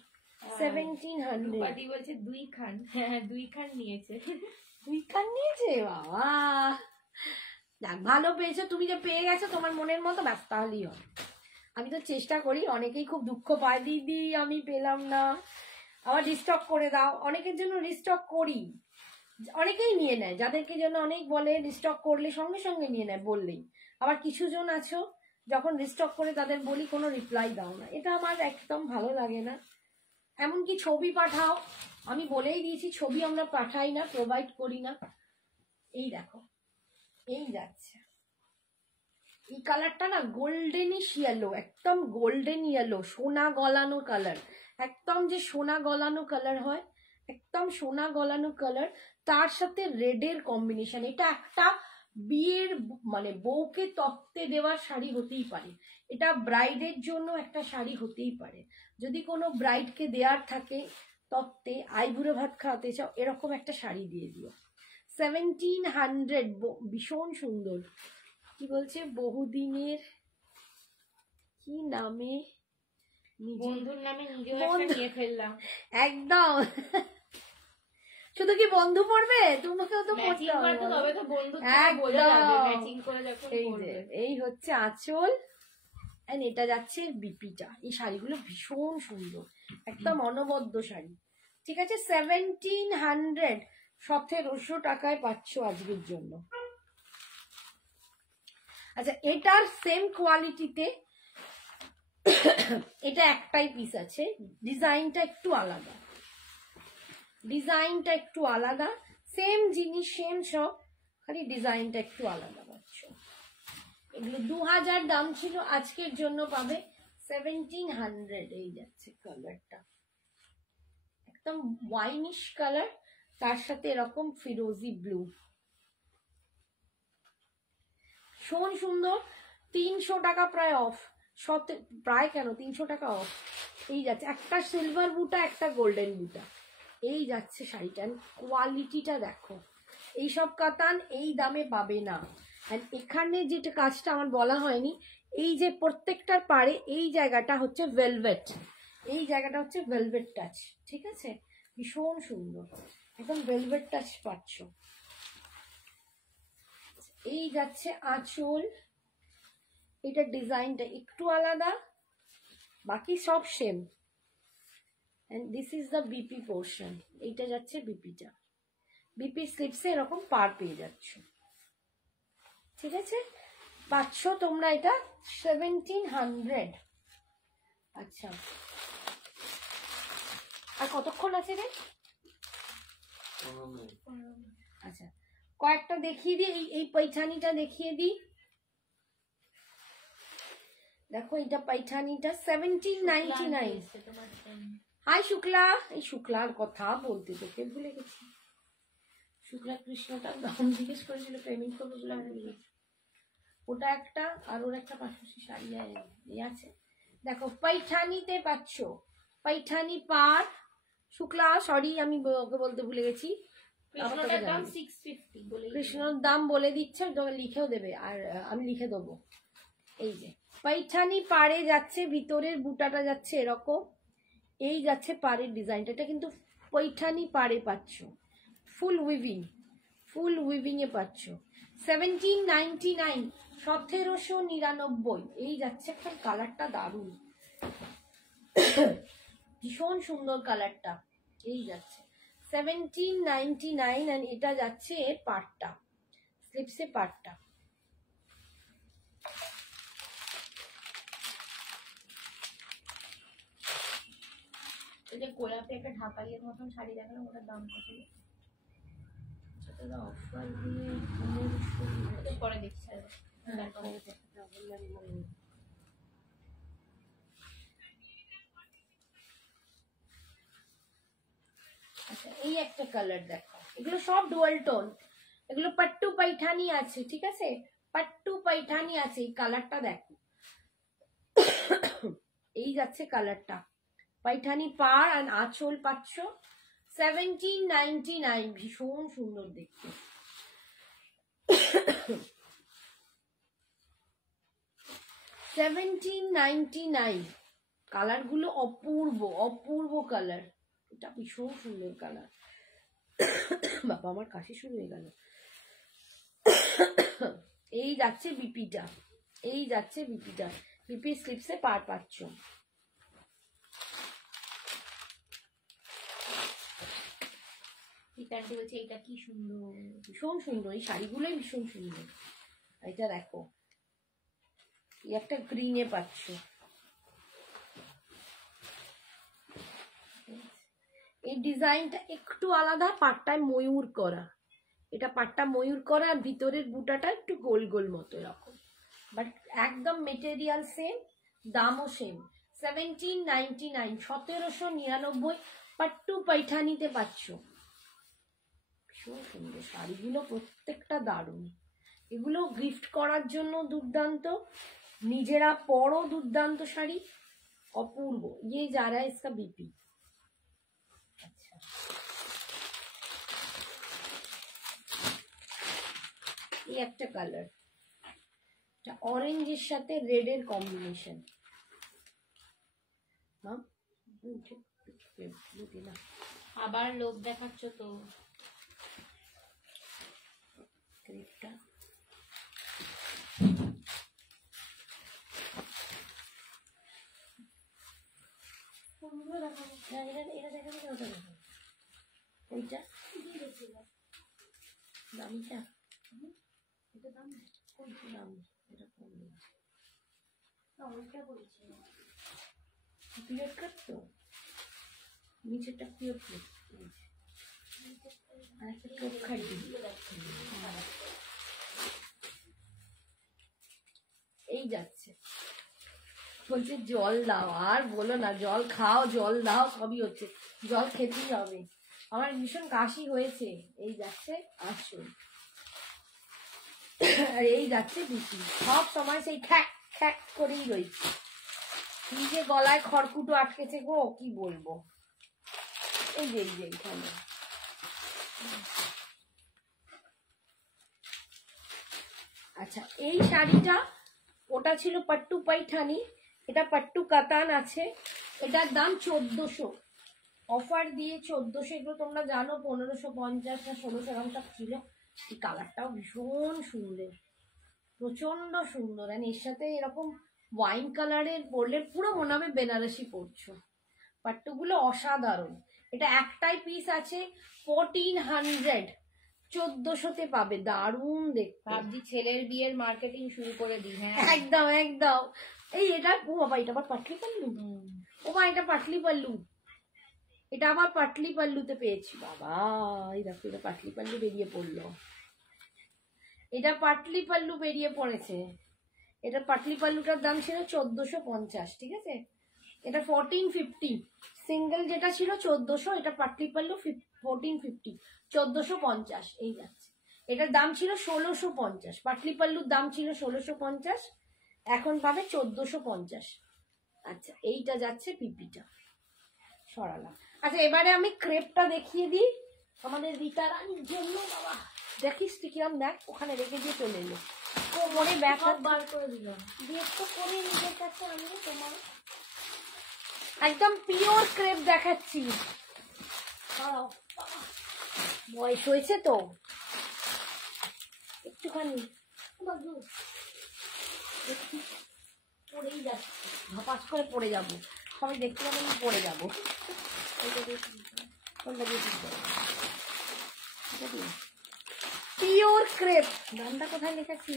1700 বলছে 2 খান, হ্যাঁ 2 খান নিয়েছে। 2 খান নিয়েছে, বাবা দেখ ভালো পেয়েছো তুমি, যে পেয়ে গেছো তোমার মনের মতো, ব্যাস তাহলেই হয়। আমি তো চেষ্টা করি, অনেকেই খুব দুঃখ পায় দিদি আমি পেলাম না, আবার রিস্টক করে দাও, অনেকের জন্য রিস্টক করি, অনেকেই নিয়ে নেয়, যাদেরকে জন্য অনেক বলে রিস্টক করলে সঙ্গে সঙ্গে নিয়ে নেয় বললেই। আবার কিছু জন আছো যখন রিস্টক করে তাদের বলি কোনো রিপ্লাই দাও না, এটা আমার একদম ভালো লাগে না। এমনকি ছবি পাঠাও, আমি বলেই দিয়েছি ছবি আমরা পাঠাই না, প্রোভাইড করি না। এই দেখো এই যাচ্ছে, এই কালারটা না গোল্ডেনিশ ইয়েলো, একদম গোল্ডেন ইয়েলো, সোনা গলানো কালার, একদম যে সোনা গলানো কালার হয়, একদম সোনা গলানো কালার, তার সাথে রেডের কম্বিনেশন। এটা একটা বিয়ের মানে বউকে তত্ত্বে দেওয়ার শাড়ি হতেই পারে, এটা ব্রাইডের জন্য একটা শাড়ি হতেই পারে। যদি কোনো ব্রাইডকে দেওয়ার থাকে তত্ত্বে, আইবুড়ো ভাত খাওয়াতে চাও, এরকম একটা শাড়ি দিয়ে দিও। 1700, ভীষণ সুন্দর। কি বলছে বহুদিনের কি নামে, বন্ধুর নামে নিজেও একটা নিয়ে ফেললাম। একদম শুধু কি বন্ধু পড়বে, তোমাকেও তো পড়তে হবে, তবে তো বন্ধু বোঝা যাবে ম্যাচিং করে যখন পড়বে। এই হচ্ছে আঁচল, এন্ড এটা যাচ্ছে বিপিটা। এই শাড়িগুলো ভীষণ সুন্দর, একদম অনবদ্য শাড়ি। ঠিক আছে, 1700, 1700 টাকায় পাচ্ছ আজকের জন্য। আচ্ছা এটার সেম কোয়ালিটিতে এটা একটাই পিস আছে, ডিজাইনটা একটু আলাদা, ডিজাইনটা একটু আলাদা, সেম জিনিস সেম সব, খালি ডিজাইনটা একটু আলাদা পাচ্ছ। এগুলো 2000 দাম ছিল, আজকের জন্য পাবে 1700। এই যাচ্ছে কালারটা, একদম ওয়াইনিশ কালার, তার সাথে এরকম ফিরোজি ব্লু, ভীষণ সুন্দর। 300 টাকা প্রায় অফ, প্রায় কেন 300 টাকা অফ। এই যাচ্ছে একটা সিলভার বুটা, একটা গোল্ডেন বুটা, এই যাচ্ছে শাড়িটার কোয়ালিটিটা দেখো। এইসব কাতান এই দামে পাবে না। আর এখানে যেটা কাজটা আমার বলা হয়নি, এই যে প্রত্যেকটার পাড়ে এই জায়গাটা হচ্ছে ভেলভেট, এই জায়গাটা হচ্ছে ভেলভেট টাচ, ঠিক আছে, ভীষণ সুন্দর, একদম ভেলভেট টাচ পাচ্ছ। এই যাচ্ছে আঁচল, এটার ডিজাইনটা একটু আলাদা, বাকি সব same. and this is the BP portion, এইটা যাচ্ছে বিপিটা, বিপি স্লিপসে এরকম পার পেয়ে যাচ্ছ। ঠিক আছে, পাচ্ছ তোমরা এটা 1700। আচ্ছা আর কতক্ষণ আছে রে? আচ্ছা কয়েকটা দেখিয়ে দিই, এই পৈঠানিটা দেখিয়ে দিই, দেখো এটা পৈঠানিটা 1799। হাই শুক্লা, এই শুক্লার কথা বলতে তোকে ভুলে গেছি, শুক্লা কৃষ্ণটার দাম জিজ্ঞেস করেছিল, পেমেন্ট করবো বলে আমি ভুলে গেছি। ওটা একটা, আর ওর একটা পাশাপাশি শাড়ি আছে, দেখো পৈঠানিতে পাচ্ছ, পৈঠানি পার শুক্লা, সরি আমি ওকে বলতে ভুলে গেছি, কৃষ্ণর দাম বলে দিচ্ছে, তোকে লিখেও দেবে, আর আমি লিখে দেবো। এই যে পৈঠানি পাড়ে যাচ্ছে, ভিতরের বুটাটা যাচ্ছে এরকম, এই যাচ্ছে পাড়ের ডিজাইনটা, এটা কিন্তু পৈঠানি পাড়ে পাচ্ছ, ফুল উইভিং এ পাচ্ছ। 1799, 1799। এই যাচ্ছে, একটা কালারটা দারুণ, ভীষণ সুন্দর কালারটা, এই যাচ্ছে 1799, আর এটা যাচ্ছে এর পাটটা, স্লিপসে পাটটা। এই যে গোলাপি একটা ঢাকাইয়ের মতন শাড়ি দেখালাম, ওটার দাম কত? অফার দিয়ে পরে দেখছি। একটা কালার দেখো, এগুলো সব ডুয়াল টোন, এগুলো পাট্টু পাইঠানি আছে, ঠিক আছে, পাট্টু পাইঠানি আছে। এই কালারটা দেখো, এই যাচ্ছে কালারটা, পাইঠানি পাড় আর আঁচল পাচ্ছ 1799, ভীষণ সুন্দর দেখতে। $1799, কালার গুলো অপূর্ব অপূর্ব কালার, এটা ভীষণ সুন্দর কালার। বাবা আমার কাশি শুরু হয়ে গেল। এই যাচ্ছে বিপিটা, এই যাচ্ছে বিপিটা, বিপি স্লিপসে পার পাচ্ছ। এটা কি সুন্দর, ভীষণ সুন্দর, এই শাড়িগুলোই ভীষণ সুন্দর। এটা দেখো, এই একটা গ্রিনে পাচ্ছ, এই ডিজাইনটা একটু আলাদা, পাটটায় ময়ূর করা, এটা পাটটা ময়ূর করা আর ভিতরের বুটাটা একটু গোল গোল মতো এরকম, বাট একদম মেটেরিয়াল সেম, দামও সেম। 1799, 1799 পাট্টু পাইঠানিতে পাচ্ছ। ভীষণ সুন্দর শাড়িগুলো, প্রত্যেকটা দারুণ। এগুলো গিফট করার জন্য দুর্দান্ত, নিজেরা পরো দুর্দান্ত শাড়ি, অপূর্ব। ये जा रहा है इसका बीपी। अच्छा, ये একটা কালার, এটা অরেঞ্জের সাথে রেড এর কম্বিনেশন। হ্যাঁ, আবার লোক দেখাচ্ছ তো। ক্রেপটা ওইটা দামিটা, এটা দাম কোনটা দাম, এটা কম না, ওইটা বলছি পিওর কাট তো, নিচেরটা পিওর কাট, আর একটা টোপ খাটি। এই যাচ্ছে, বলছে জল দাও, আর বলো না, জল খাও জল দাও, সবই হচ্ছে, জল খেতেই হবে, আমার ভীষণ কাশি হয়েছে। এই যাচ্ছে আসুন, আর এই যাচ্ছে বিপি, সব সময় সেই খ্যাক খ্যাক করেই রয়েছে। কি যে গলায় খড়কুটো আটকেছে গো, কি বলবো। এই যে এইখানে আচ্ছা, এই শাড়িটা ওটা ছিল পাট্টু পাইঠানি, এটা পাট্টু কাতান আছে, এটার দাম 1400, অফার দিয়ে 1400। এগুলো তোমরা জানো 1550 না 1600 এরকম ছিল। এই কালারটাও ভীষণ সুন্দর, প্রচন্ড সুন্দর, আর এর সাথে এরকম ওয়াইন কালারের পরলে পুরো মনে হবে বেনারসি পরছো। পাট্টুগুলো অসাধারণ। এটা একটাই পিস আছে, 1400, 1400-তে পাবে, দারুণ দেখতে। ভাবছি ছেলের বিয়ের মার্কেটিং শুরু করে দিই। হ্যাঁ একদম একদম। এই এটা, ও বাবা এটা আবার পাটলি পাল্লু, ও মা এটা পাটলি পাল্লু, এটা আবার পাটলি পাল্লুতে পেয়েছি বাবা। এই দেখো, এটা পাটলি পাল্লু বেরিয়ে পড়লো, এটা পাটলি পাল্লু বেরিয়ে পড়েছে। এটা পাটলি পাল্লুটার দাম ছিল 1450, ঠিক আছে, এটা 1450, সিঙ্গেল যেটা ছিল 1400, এটা পাটলি পাল্লু 1450, 1450 এই যাচ্ছে। এটার দাম ছিল 1650, পাটলি পাল্লুর দাম ছিল 1650, এখন পাবে 1450। আচ্ছা, এইটা যাচ্ছে পিপিটা, সরালাম। আচ্ছা, এবারে আমি ক্রেপটা দেখিয়ে দিই আমাদের রীতা রানীর জন্য। বাবা দেখিস তুই কিরম, দেখ ওখানে রেখে দিয়ে চলে এলো, ও মনে ব্যাপার বার করে দিলাম, বিয়ে তো করে নিজের কাছে আমি তোমার একদম পিওর ক্রেপ দেখাচ্ছি। বয়স হয়েছে তো একটুখানি, পড়েই যাচ্ছে, ধপাস করে পড়ে যাবো, সবাই দেখতে পাবেন পড়ে যাবো। পিওর ক্রেপ, দামটা কোথায় লেখাচ্ছি,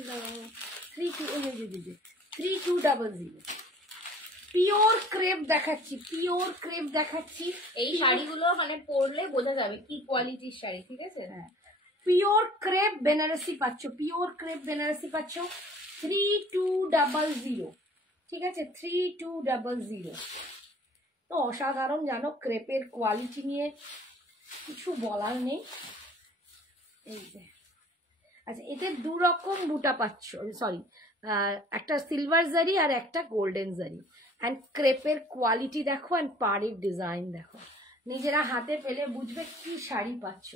3200, পিওর ক্রেপ দেখাচ্ছি, পিওর ক্রেপ দেখাচ্ছি। এই শাড়িগুলো মানে পরলে বোঝা যাবে কি কোয়ালিটির শাড়ি, ঠিক আছে। হ্যাঁ, পিওর ক্রেপ বেনারসি পাচ্ছ, পিওর ক্রেপ বেনারসি পাচ্ছ 3200, ঠিক আছে, 3200। তো অসাধারণ, জানো ক্রেপের কোয়ালিটি নিয়ে কিছু বলার নেই। এই যে আচ্ছা, এতে দু রকম বুটা পাচ্ছ, সরি একটা সিলভার জারি আর একটা গোল্ডেন জারি। অ্যান্ড ক্রেপের কোয়ালিটি দেখো, অ্যান্ড পাড়ের ডিজাইন দেখো, নিজেরা হাতে পেলে বুঝবে কি শাড়ি পাচ্ছ।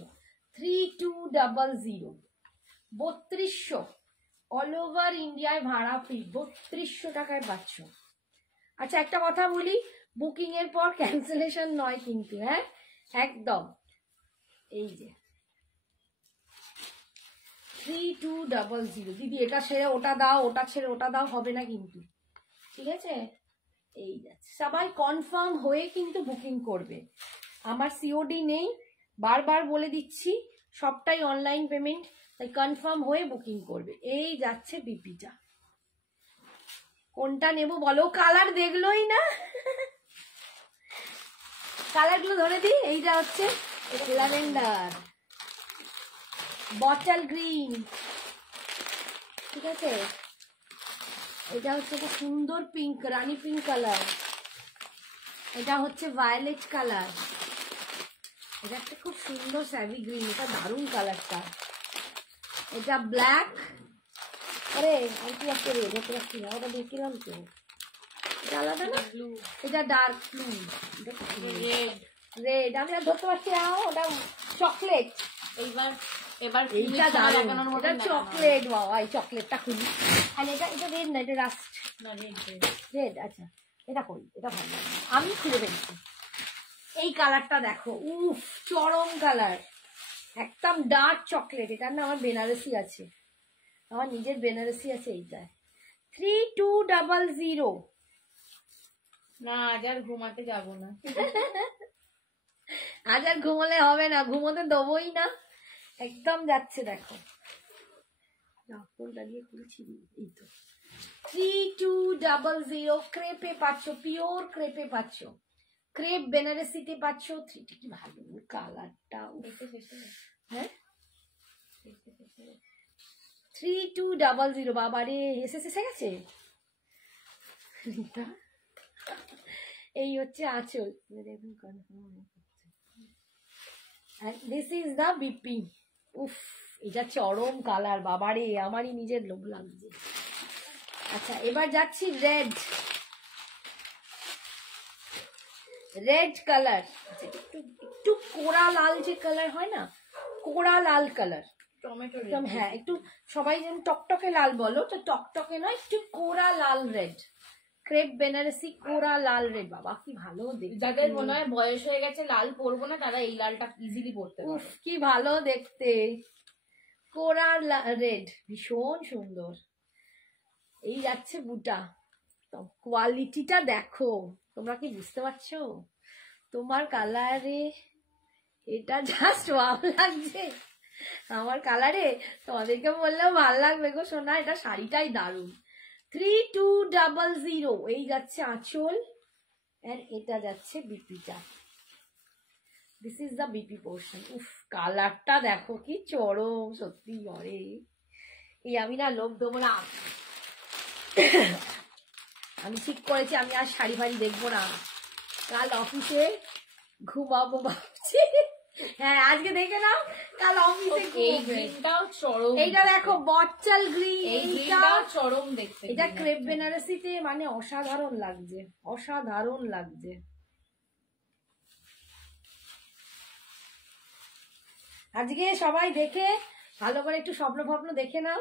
3200, 3200, অল ওভার ইন্ডিয়ায় ভাড়া ফ্রি, 3200 টাকায় পাচ্ছ। আচ্ছা একটা কথা বলি, বুকিং এর পর ক্যান্সেলেশন নয় কিন্তু, হ্যাঁ একদম। এই যে 3200, দিদি এটা ছেড়ে ওটা দাও, ওটা ছেড়ে ওটা দাও হবে না কিন্তু, ঠিক আছে? এই যাচ্ছে, সবাই কনফার্ম হয়ে কিন্তু বুকিং করবে। আমার সিওডি নেই, বারবার বলে দিচ্ছি, সবটাই অনলাইন পেমেন্ট, তাই কনফার্ম হয়ে বুকিং করবে। এই যাচ্ছে বিপিটা, কোনটা নেব বলো? কালার দেখলোই না, কালার গুলো ধরে দিই। এইটা হচ্ছে ল্যাভেন্ডার, বটল গ্রিন, ঠিক আছে? এটা হচ্ছে একটা সুন্দর পিঙ্ক, রানী পিঙ্ক কালার। এটা হচ্ছে ভায়োলেট কালার। এটা একটা খুব সুন্দর স্যাভি গ্রিন, এটা দারুণ কালারটা। এটা ব্ল্যাক, আরে আমি কি একটা রেড, এটা কি না, ওটা দেখলাম তো, এটা আলাদা না, এটা ডার্ক ব্লু, রেড, রেড আমি আর ধরতে পারছি না, ওটা চকলেট। এইবার এবার এইটা দারুণ, ওটা চকলেট, বাবা এই চকলেটটা খুলি। আর এটা এটা রেড না, এটা রাস্ট না, রেড রেড। আচ্ছা এটা করি, এটা ভালো, আমি খুলে ফেলছি। এই কালারটা দেখো, উফ চরম কালার, একদম ডার্ক চকলেট। এটার না আমার বেনারসি আছে, আমার নিজের বেনারসি আছে এইটায়। 3200। না, আজ আর ঘুমাতে যাবো না। আজ আর ঘুমোলে হবে না, ঘুমোতে দেবোই না, একদম যাচ্ছে দেখো। দিয়ে খুলছি, এই তো 3200 ক্রেপে পাচ্ছ, পিওর ক্রেপে পাচ্ছ, ক্রেপ বেনারসিতে পাচ্ছ। কি ভালো কালারটা, হ্যাঁ 3200 বাবা রে, এসে গেছে। এই হচ্ছে আঁচল, দিস ইজ দা বিপি। উফ এটা চরম কালার বাবারে, আমারই নিজের লোভ লাগছে। আচ্ছা এবার যাচ্ছি রেড, রেড কালার। একটু একটু কোড়া লাল যে কালার হয় না, কোড়া লাল কালার, টমেটো, হ্যাঁ একটু সবাই যেন টকটকে লাল বলো, তো টকটকে নয়, একটু কোড়া লাল রেড, ক্রেপ বেনারসি কোড়া লাল রেড। বাবা কি ভালো দেখতে, যাদের মনে হয় বয়স হয়ে গেছে লাল পরবো না, তারা এই লালটা ইজিলি পরতে পারে। উফ কি ভালো দেখতে, কোড়া রেড, ভীষণ সুন্দর। এই যাচ্ছে বুটা, কোয়ালিটিটা দেখো, তোমরা কি বুঝতে পারছো? তোমার কালারে এটা জাস্ট ভালো লাগছে, আমার কালারে তোমাদেরকে বললেও ভালো লাগবে গো সোনা, এটা শাড়িটাই দারুণ। 3200। এই যাচ্ছে আঁচল, আর এটা যাচ্ছে বিপিটা। This is the BP portion. উফ কালারটা দেখো কি চরম, সত্যি অরে, এই আমি না লোভ দেবো না, আমি ঠিক করেছি আমি আর শাড়ি ফাড়ি দেখবো না, কাল অফিসে ঘুমাবো ভাবছি। হ্যাঁ আজকে দেখে নাও, কাল অফিসে ঘুমাবে। এইটা দেখো বটল গ্রিন, এইটাও চরম দেখতে, এটা ক্রেপ বেনারসিতে মানে অসাধারণ লাগছে, অসাধারণ লাগছে। আজকে সবাই দেখে ভালো করে একটু স্বপ্ন ফপ্ন দেখে নাও,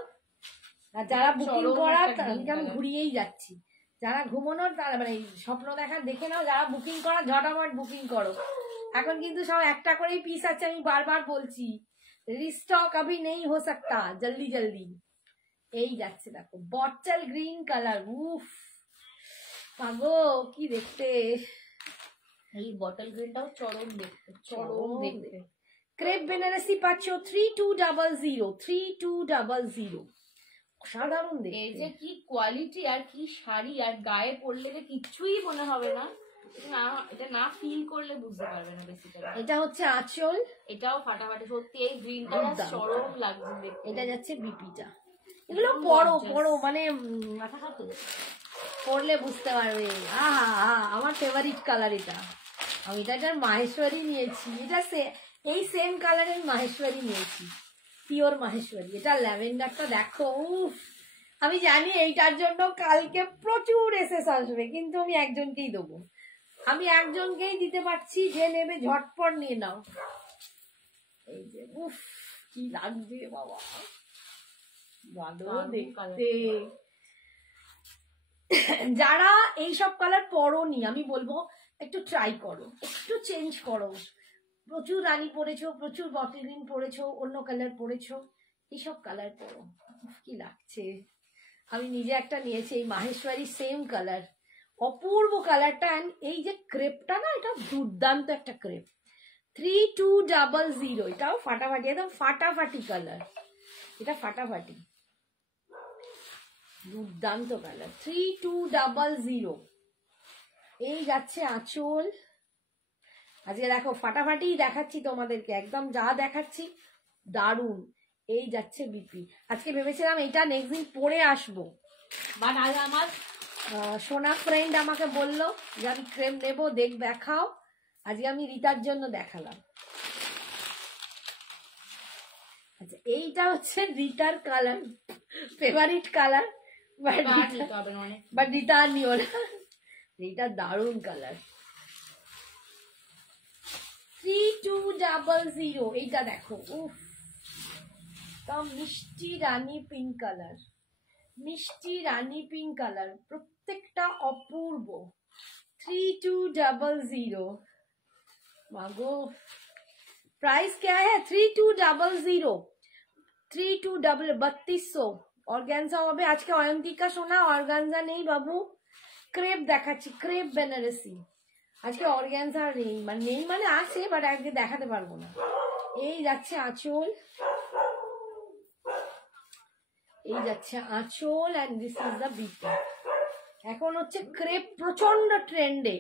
আর যারা বুকিং করার আমি ঘুরিয়েই যাচ্ছি, যারা ঘুমানোর তারা মানে স্বপ্ন দেখার দেখে নাও, যারা বুকিং করার ঝটাফট বুকিং করো। এখন কিন্তু সব একটা করেই পিস আছে, আমি বারবার বলছি, রিস্টক আভি নেই হো সকতা, জলদি জলদি। এই যাচ্ছে দেখো বটল গ্রিন কালার, উফ পাগো কি দেখতে, এই বটল গ্রিনটাও চরম দেখতে, চরম দেখতে। ক্রেপ বেনারসি পাচ্ছ 3200, 3200, অসাধারণ দেখতে। এই যে কি কোয়ালিটি আর কি শাড়ি, আর গায়ে পরলে যে কিচ্ছুই মনে হবে না, এটা না ফিল করলে বুঝতে পারবে না বেসিক্যালি। এটা হচ্ছে আঁচল, এটাও ফাটাফাটি সত্যি, এই গ্রিনটা চরম লাগছে দেখতে। এটা যাচ্ছে বিপিটা। এগুলো পড়ো পড়ো মানে মাথা খারাপ হয়ে যাবে, পড়লে বুঝতে পারবে। আহা আমার ফেভারিট কালার এটা, আমি এটার মাহেশ্বরী নিয়েছি, এটা এই সেম কালারের মাহেশ্বরী নিয়েছি, পিওর মাহেশ্বরী। এটা ল্যাভেন্ডারটা দেখো, উফ! আমি জানি এইটার জন্য কালকে প্রচুর এসএস আসবে, কিন্তু আমি একজনকেই দেবো, আমি একজনকেই দিতে পারছি, যে নেবে ঝটপট নিয়ে নাও। এই যে উফ, কি লাগছে বাবা, ভালো দেখতে। যারা এইসব কালার পরোনি, আমি বলবো একটু ট্রাই করো, একটু চেঞ্জ করো। প্রচুর রানী পরেছো, প্রচুর বটল গ্রিন পরেছো, অন্য কালার পরেছো, এইসব কালার পরো। কি লাগছে। আমি নিজে একটা নিয়েছি এই মাহেশ্বরী, সেম কালার, অপূর্ব কালারটা। এই যে ক্রেপটা না, এটা দুর্দান্ত একটা ক্রেপ। 3200, এটাও ফাটাফাটি, একদম ফাটাফাটি কালার, এটা ফাটাফাটি, দুর্দান্ত কালার। 3200। এই যাচ্ছে আঁচল। আজকে দেখো ফাটাফাটি দেখাচ্ছি তোমাদেরকে, একদম যা দেখাচ্ছি দারুন। এই যাচ্ছে বিপি। আজকে ভেবেছিলাম এটা নেক্সট দিন পরে আসবো, বাট আজ আমার সোনা ফ্রেন্ড আমাকে বললো যে আমি ক্রেম নেবো, দেখাও। আজকে আমি রিতার জন্য দেখালাম। আচ্ছা, এইটা হচ্ছে রিতার colour, favourite colour, but Rita আর নিও না, এইটা দারুন কালার। 3200। এইটা দেখো, উফ, মিষ্টি রানী পিঙ্ক কালার, মিষ্টি রানী পিঙ্ক কালার, প্রত্যেকটা অপূর্ব। 3200 मागो। प्राइस क्या है? 3200, 3200। অর্গানজা হবে আজকে। অয়ন্তিকা সোনা অর্গানজা নেই বাবু, ক্রেপ দেখাচ্ছি, ক্রেপ বেনারসি। আজকে অর্গানজা নেই, মানে আছে, বাট আজকে দেখাতে পারবো না। এই যাচ্ছে আঁচল, এই যাচ্ছে আঁচল, and this is the BP. এখন হচ্ছে ক্রেপ প্রচন্ড ট্রেন্ডে,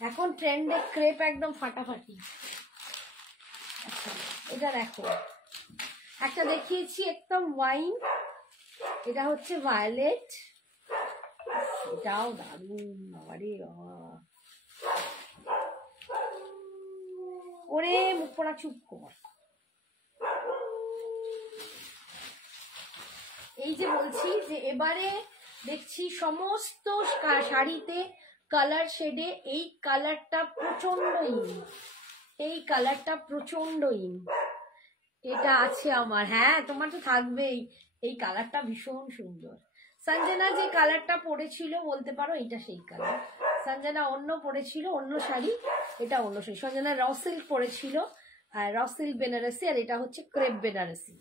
এখন ট্রেন্ডে ক্রেপ একদম ফাটাফাটি। আচ্ছা, এটা দেখো, একটা দেখিয়েছি একদম ওয়াইন, এটা হচ্ছে ভায়োলেট, এটাও দারুন। বাবারে বাবা, ওরে মুখ পড়া, চুপ কর। এই যে বলছি যে এবারে দেখছি সমস্ত শাড়িতে কালার শেডে এই কালারটা প্রচন্ড ইন, এই কালারটা প্রচন্ড ইন। এটা আছে আমার, হ্যাঁ তোমার তো থাকবেই। এই কালারটা ভীষণ সুন্দর। সঞ্জনা যে কালারটা পরেছিল বলতে পারো এটা সেই কালার। সঞ্জনা অন্য পরেছিল, অন্য শাড়ি, এটা অন্য শাড়ি। সঞ্জনা র সিল্ক পরেছিল, আর র সিল্ক বেনারসি, আর এটা হচ্ছে ক্রেপ বেনারসি।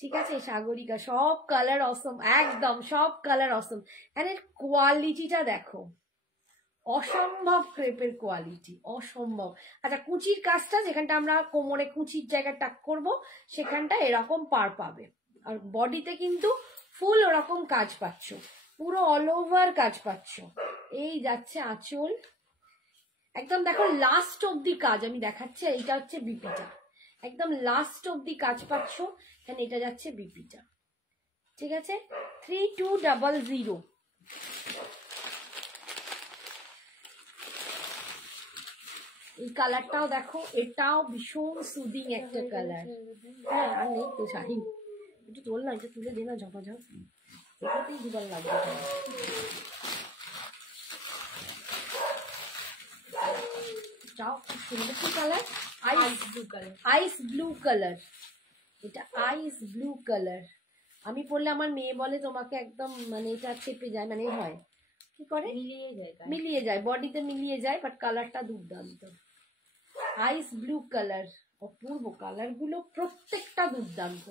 ঠিক আছে, সাগরিকা, সব কালার অসম, একদম সব কালার অসম। এর কোয়ালিটিটা দেখো, অসম্ভব ক্রেপের কোয়ালিটি, অসম্ভব। আচ্ছা, কুচির কাজটা যেখানটা আমরা কোমরে কুচির জায়গা টাক করব, সেখানটা এরকম পার পাবে, আর বডিতে কিন্তু ফুল ওরকম কাজ পাচ্ছ, পুরো অল ওভার কাজ পাচ্ছ। এই যাচ্ছে আঁচল, একদম দেখো লাস্ট অব্দি কাজ আমি দেখাচ্ছি। এইটা হচ্ছে বিপিটা, একদম লাস্ট অব্দি কাজ পাচ্ছ, কারণ এটা যাচ্ছে বিপিটা। ঠিক আছে, 3200। এই কালারটাও দেখো, এটাও ভীষণ সুদিং একটা কালার। হ্যাঁ, আর নেই তো শাড়ি, একটু তোল না, এটা তুলে দে না, ঝপাঝপ, এটাতেই দুবার লাগবে। চাও, সুন্দর কি কালার, আইস ব্লু কালার, আইস ব্লু কালার, এটা আইস ব্লু কালার। আমি পরলে আমার মেয়ে বলে তোমাকে একদম, মানে এটা চেপে যায়, মানে হয় কি করে, মিলিয়ে যায়, বডিতে মিলিয়ে যায়, বাট কালারটা দুর্দান্ত। আইস ব্লু কালার, অপূর্ব কালার গুলো, প্রত্যেকটা দুর্দান্ত,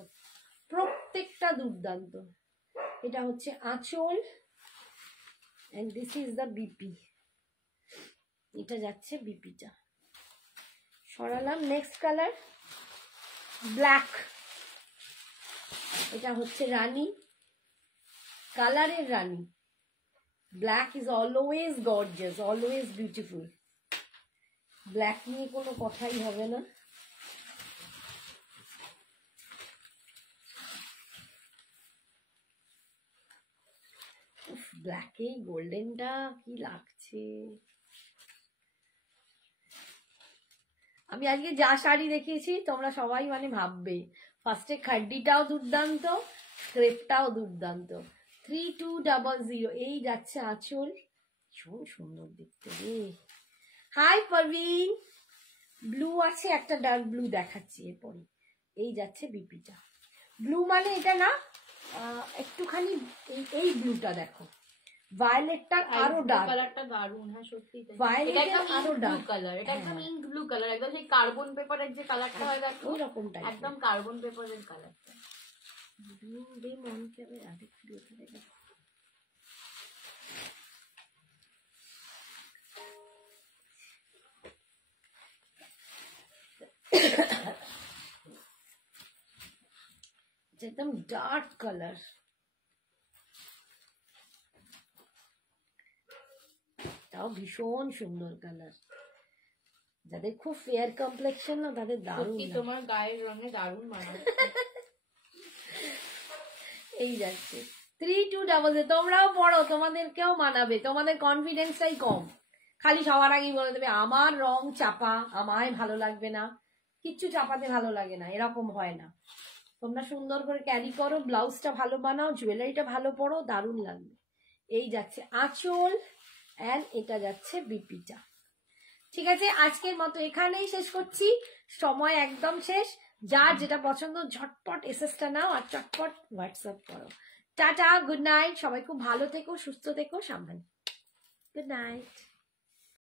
প্রত্যেকটা দুর্দান্ত। এটা হচ্ছে আঁচল, and this is the BP. এটা যাচ্ছে বিপিটা, সরালাম। নেক্সট কালার ব্ল্যাক, এটা হচ্ছে রানী, কালারের রানী। Black is always gorgeous, always beautiful, black নিয়ে কোনো কথাই হবে না। ব্ল্যাকে গোল্ডেনটা কি লাগছে। আমি আজকে যা শাড়ি দেখিয়েছি তোমরা সবাই মানে ভাববে। ফার্স্টে খাড্ডিটাও দুর্দান্ত, ক্রেপটাও দুর্দান্ত। 3200 এই যাচ্ছে আঁচল, ভীষণ সুন্দর দেখতে রে। হাই পারভিন, ব্লু আছে একটা, ডার্ক ব্লু দেখাচ্ছি এরপরে। এই যাচ্ছে বিপিটা। ব্লু মানে এটা না, একটুখানি এই ব্লুটা দেখো, ভায়োলেটটার আরো ডার্ক কালারটা দারুণ। হ্যাঁ সত্যি ভায়োলেটের আরো ডার্ক কালার, এটা একদম ইঙ্ক ব্লু কালার, একদম সেই কার্বন পেপারের যে কালারটা হয় দেখো ওই রকম টাইপ, একদম কার্বন পেপারের কালারটা। মন কেমন আগে প্রিয় থাকে না। একদম ডার্ক কালার, তাও ভীষণ সুন্দর কালার। যাদের খুব ফেয়ার কমপ্লেক্সন না তাদের দারুণ, তোমার গায়ের রঙে দারুণ মানাবে। এই যাচ্ছে 3200। তোমরাও পড়ো, তোমাদেরকেও মানাবে। তোমাদের কনফিডেন্সটাই কম, খালি সবার আগেই বলে দেবে আমার রং চাপা, আমায় ভালো লাগবে না। কিচ্ছু চাপাতে ভালো লাগে না, এরকম হয় না। তোমরা সুন্দর করে ক্যারি করো, ব্লাউজটা ভালো বানাও, জুয়েলারিটা ভালো পরো, দারুণ লাগবে। এই যাচ্ছে আঁচল, এন্ড এটা যাচ্ছে বিপিটা। ঠিক আছে, আজকের মতো এখানেই শেষ করছি, সময় একদম শেষ। যার যেটা পছন্দ ঝটপট এসএসটা নাও আর চটপট হোয়াটসঅ্যাপ করো। টাটা, গুড নাইট, সবাই খুব ভালো থেকো, সুস্থ থেকো, সাবধানে। Good night.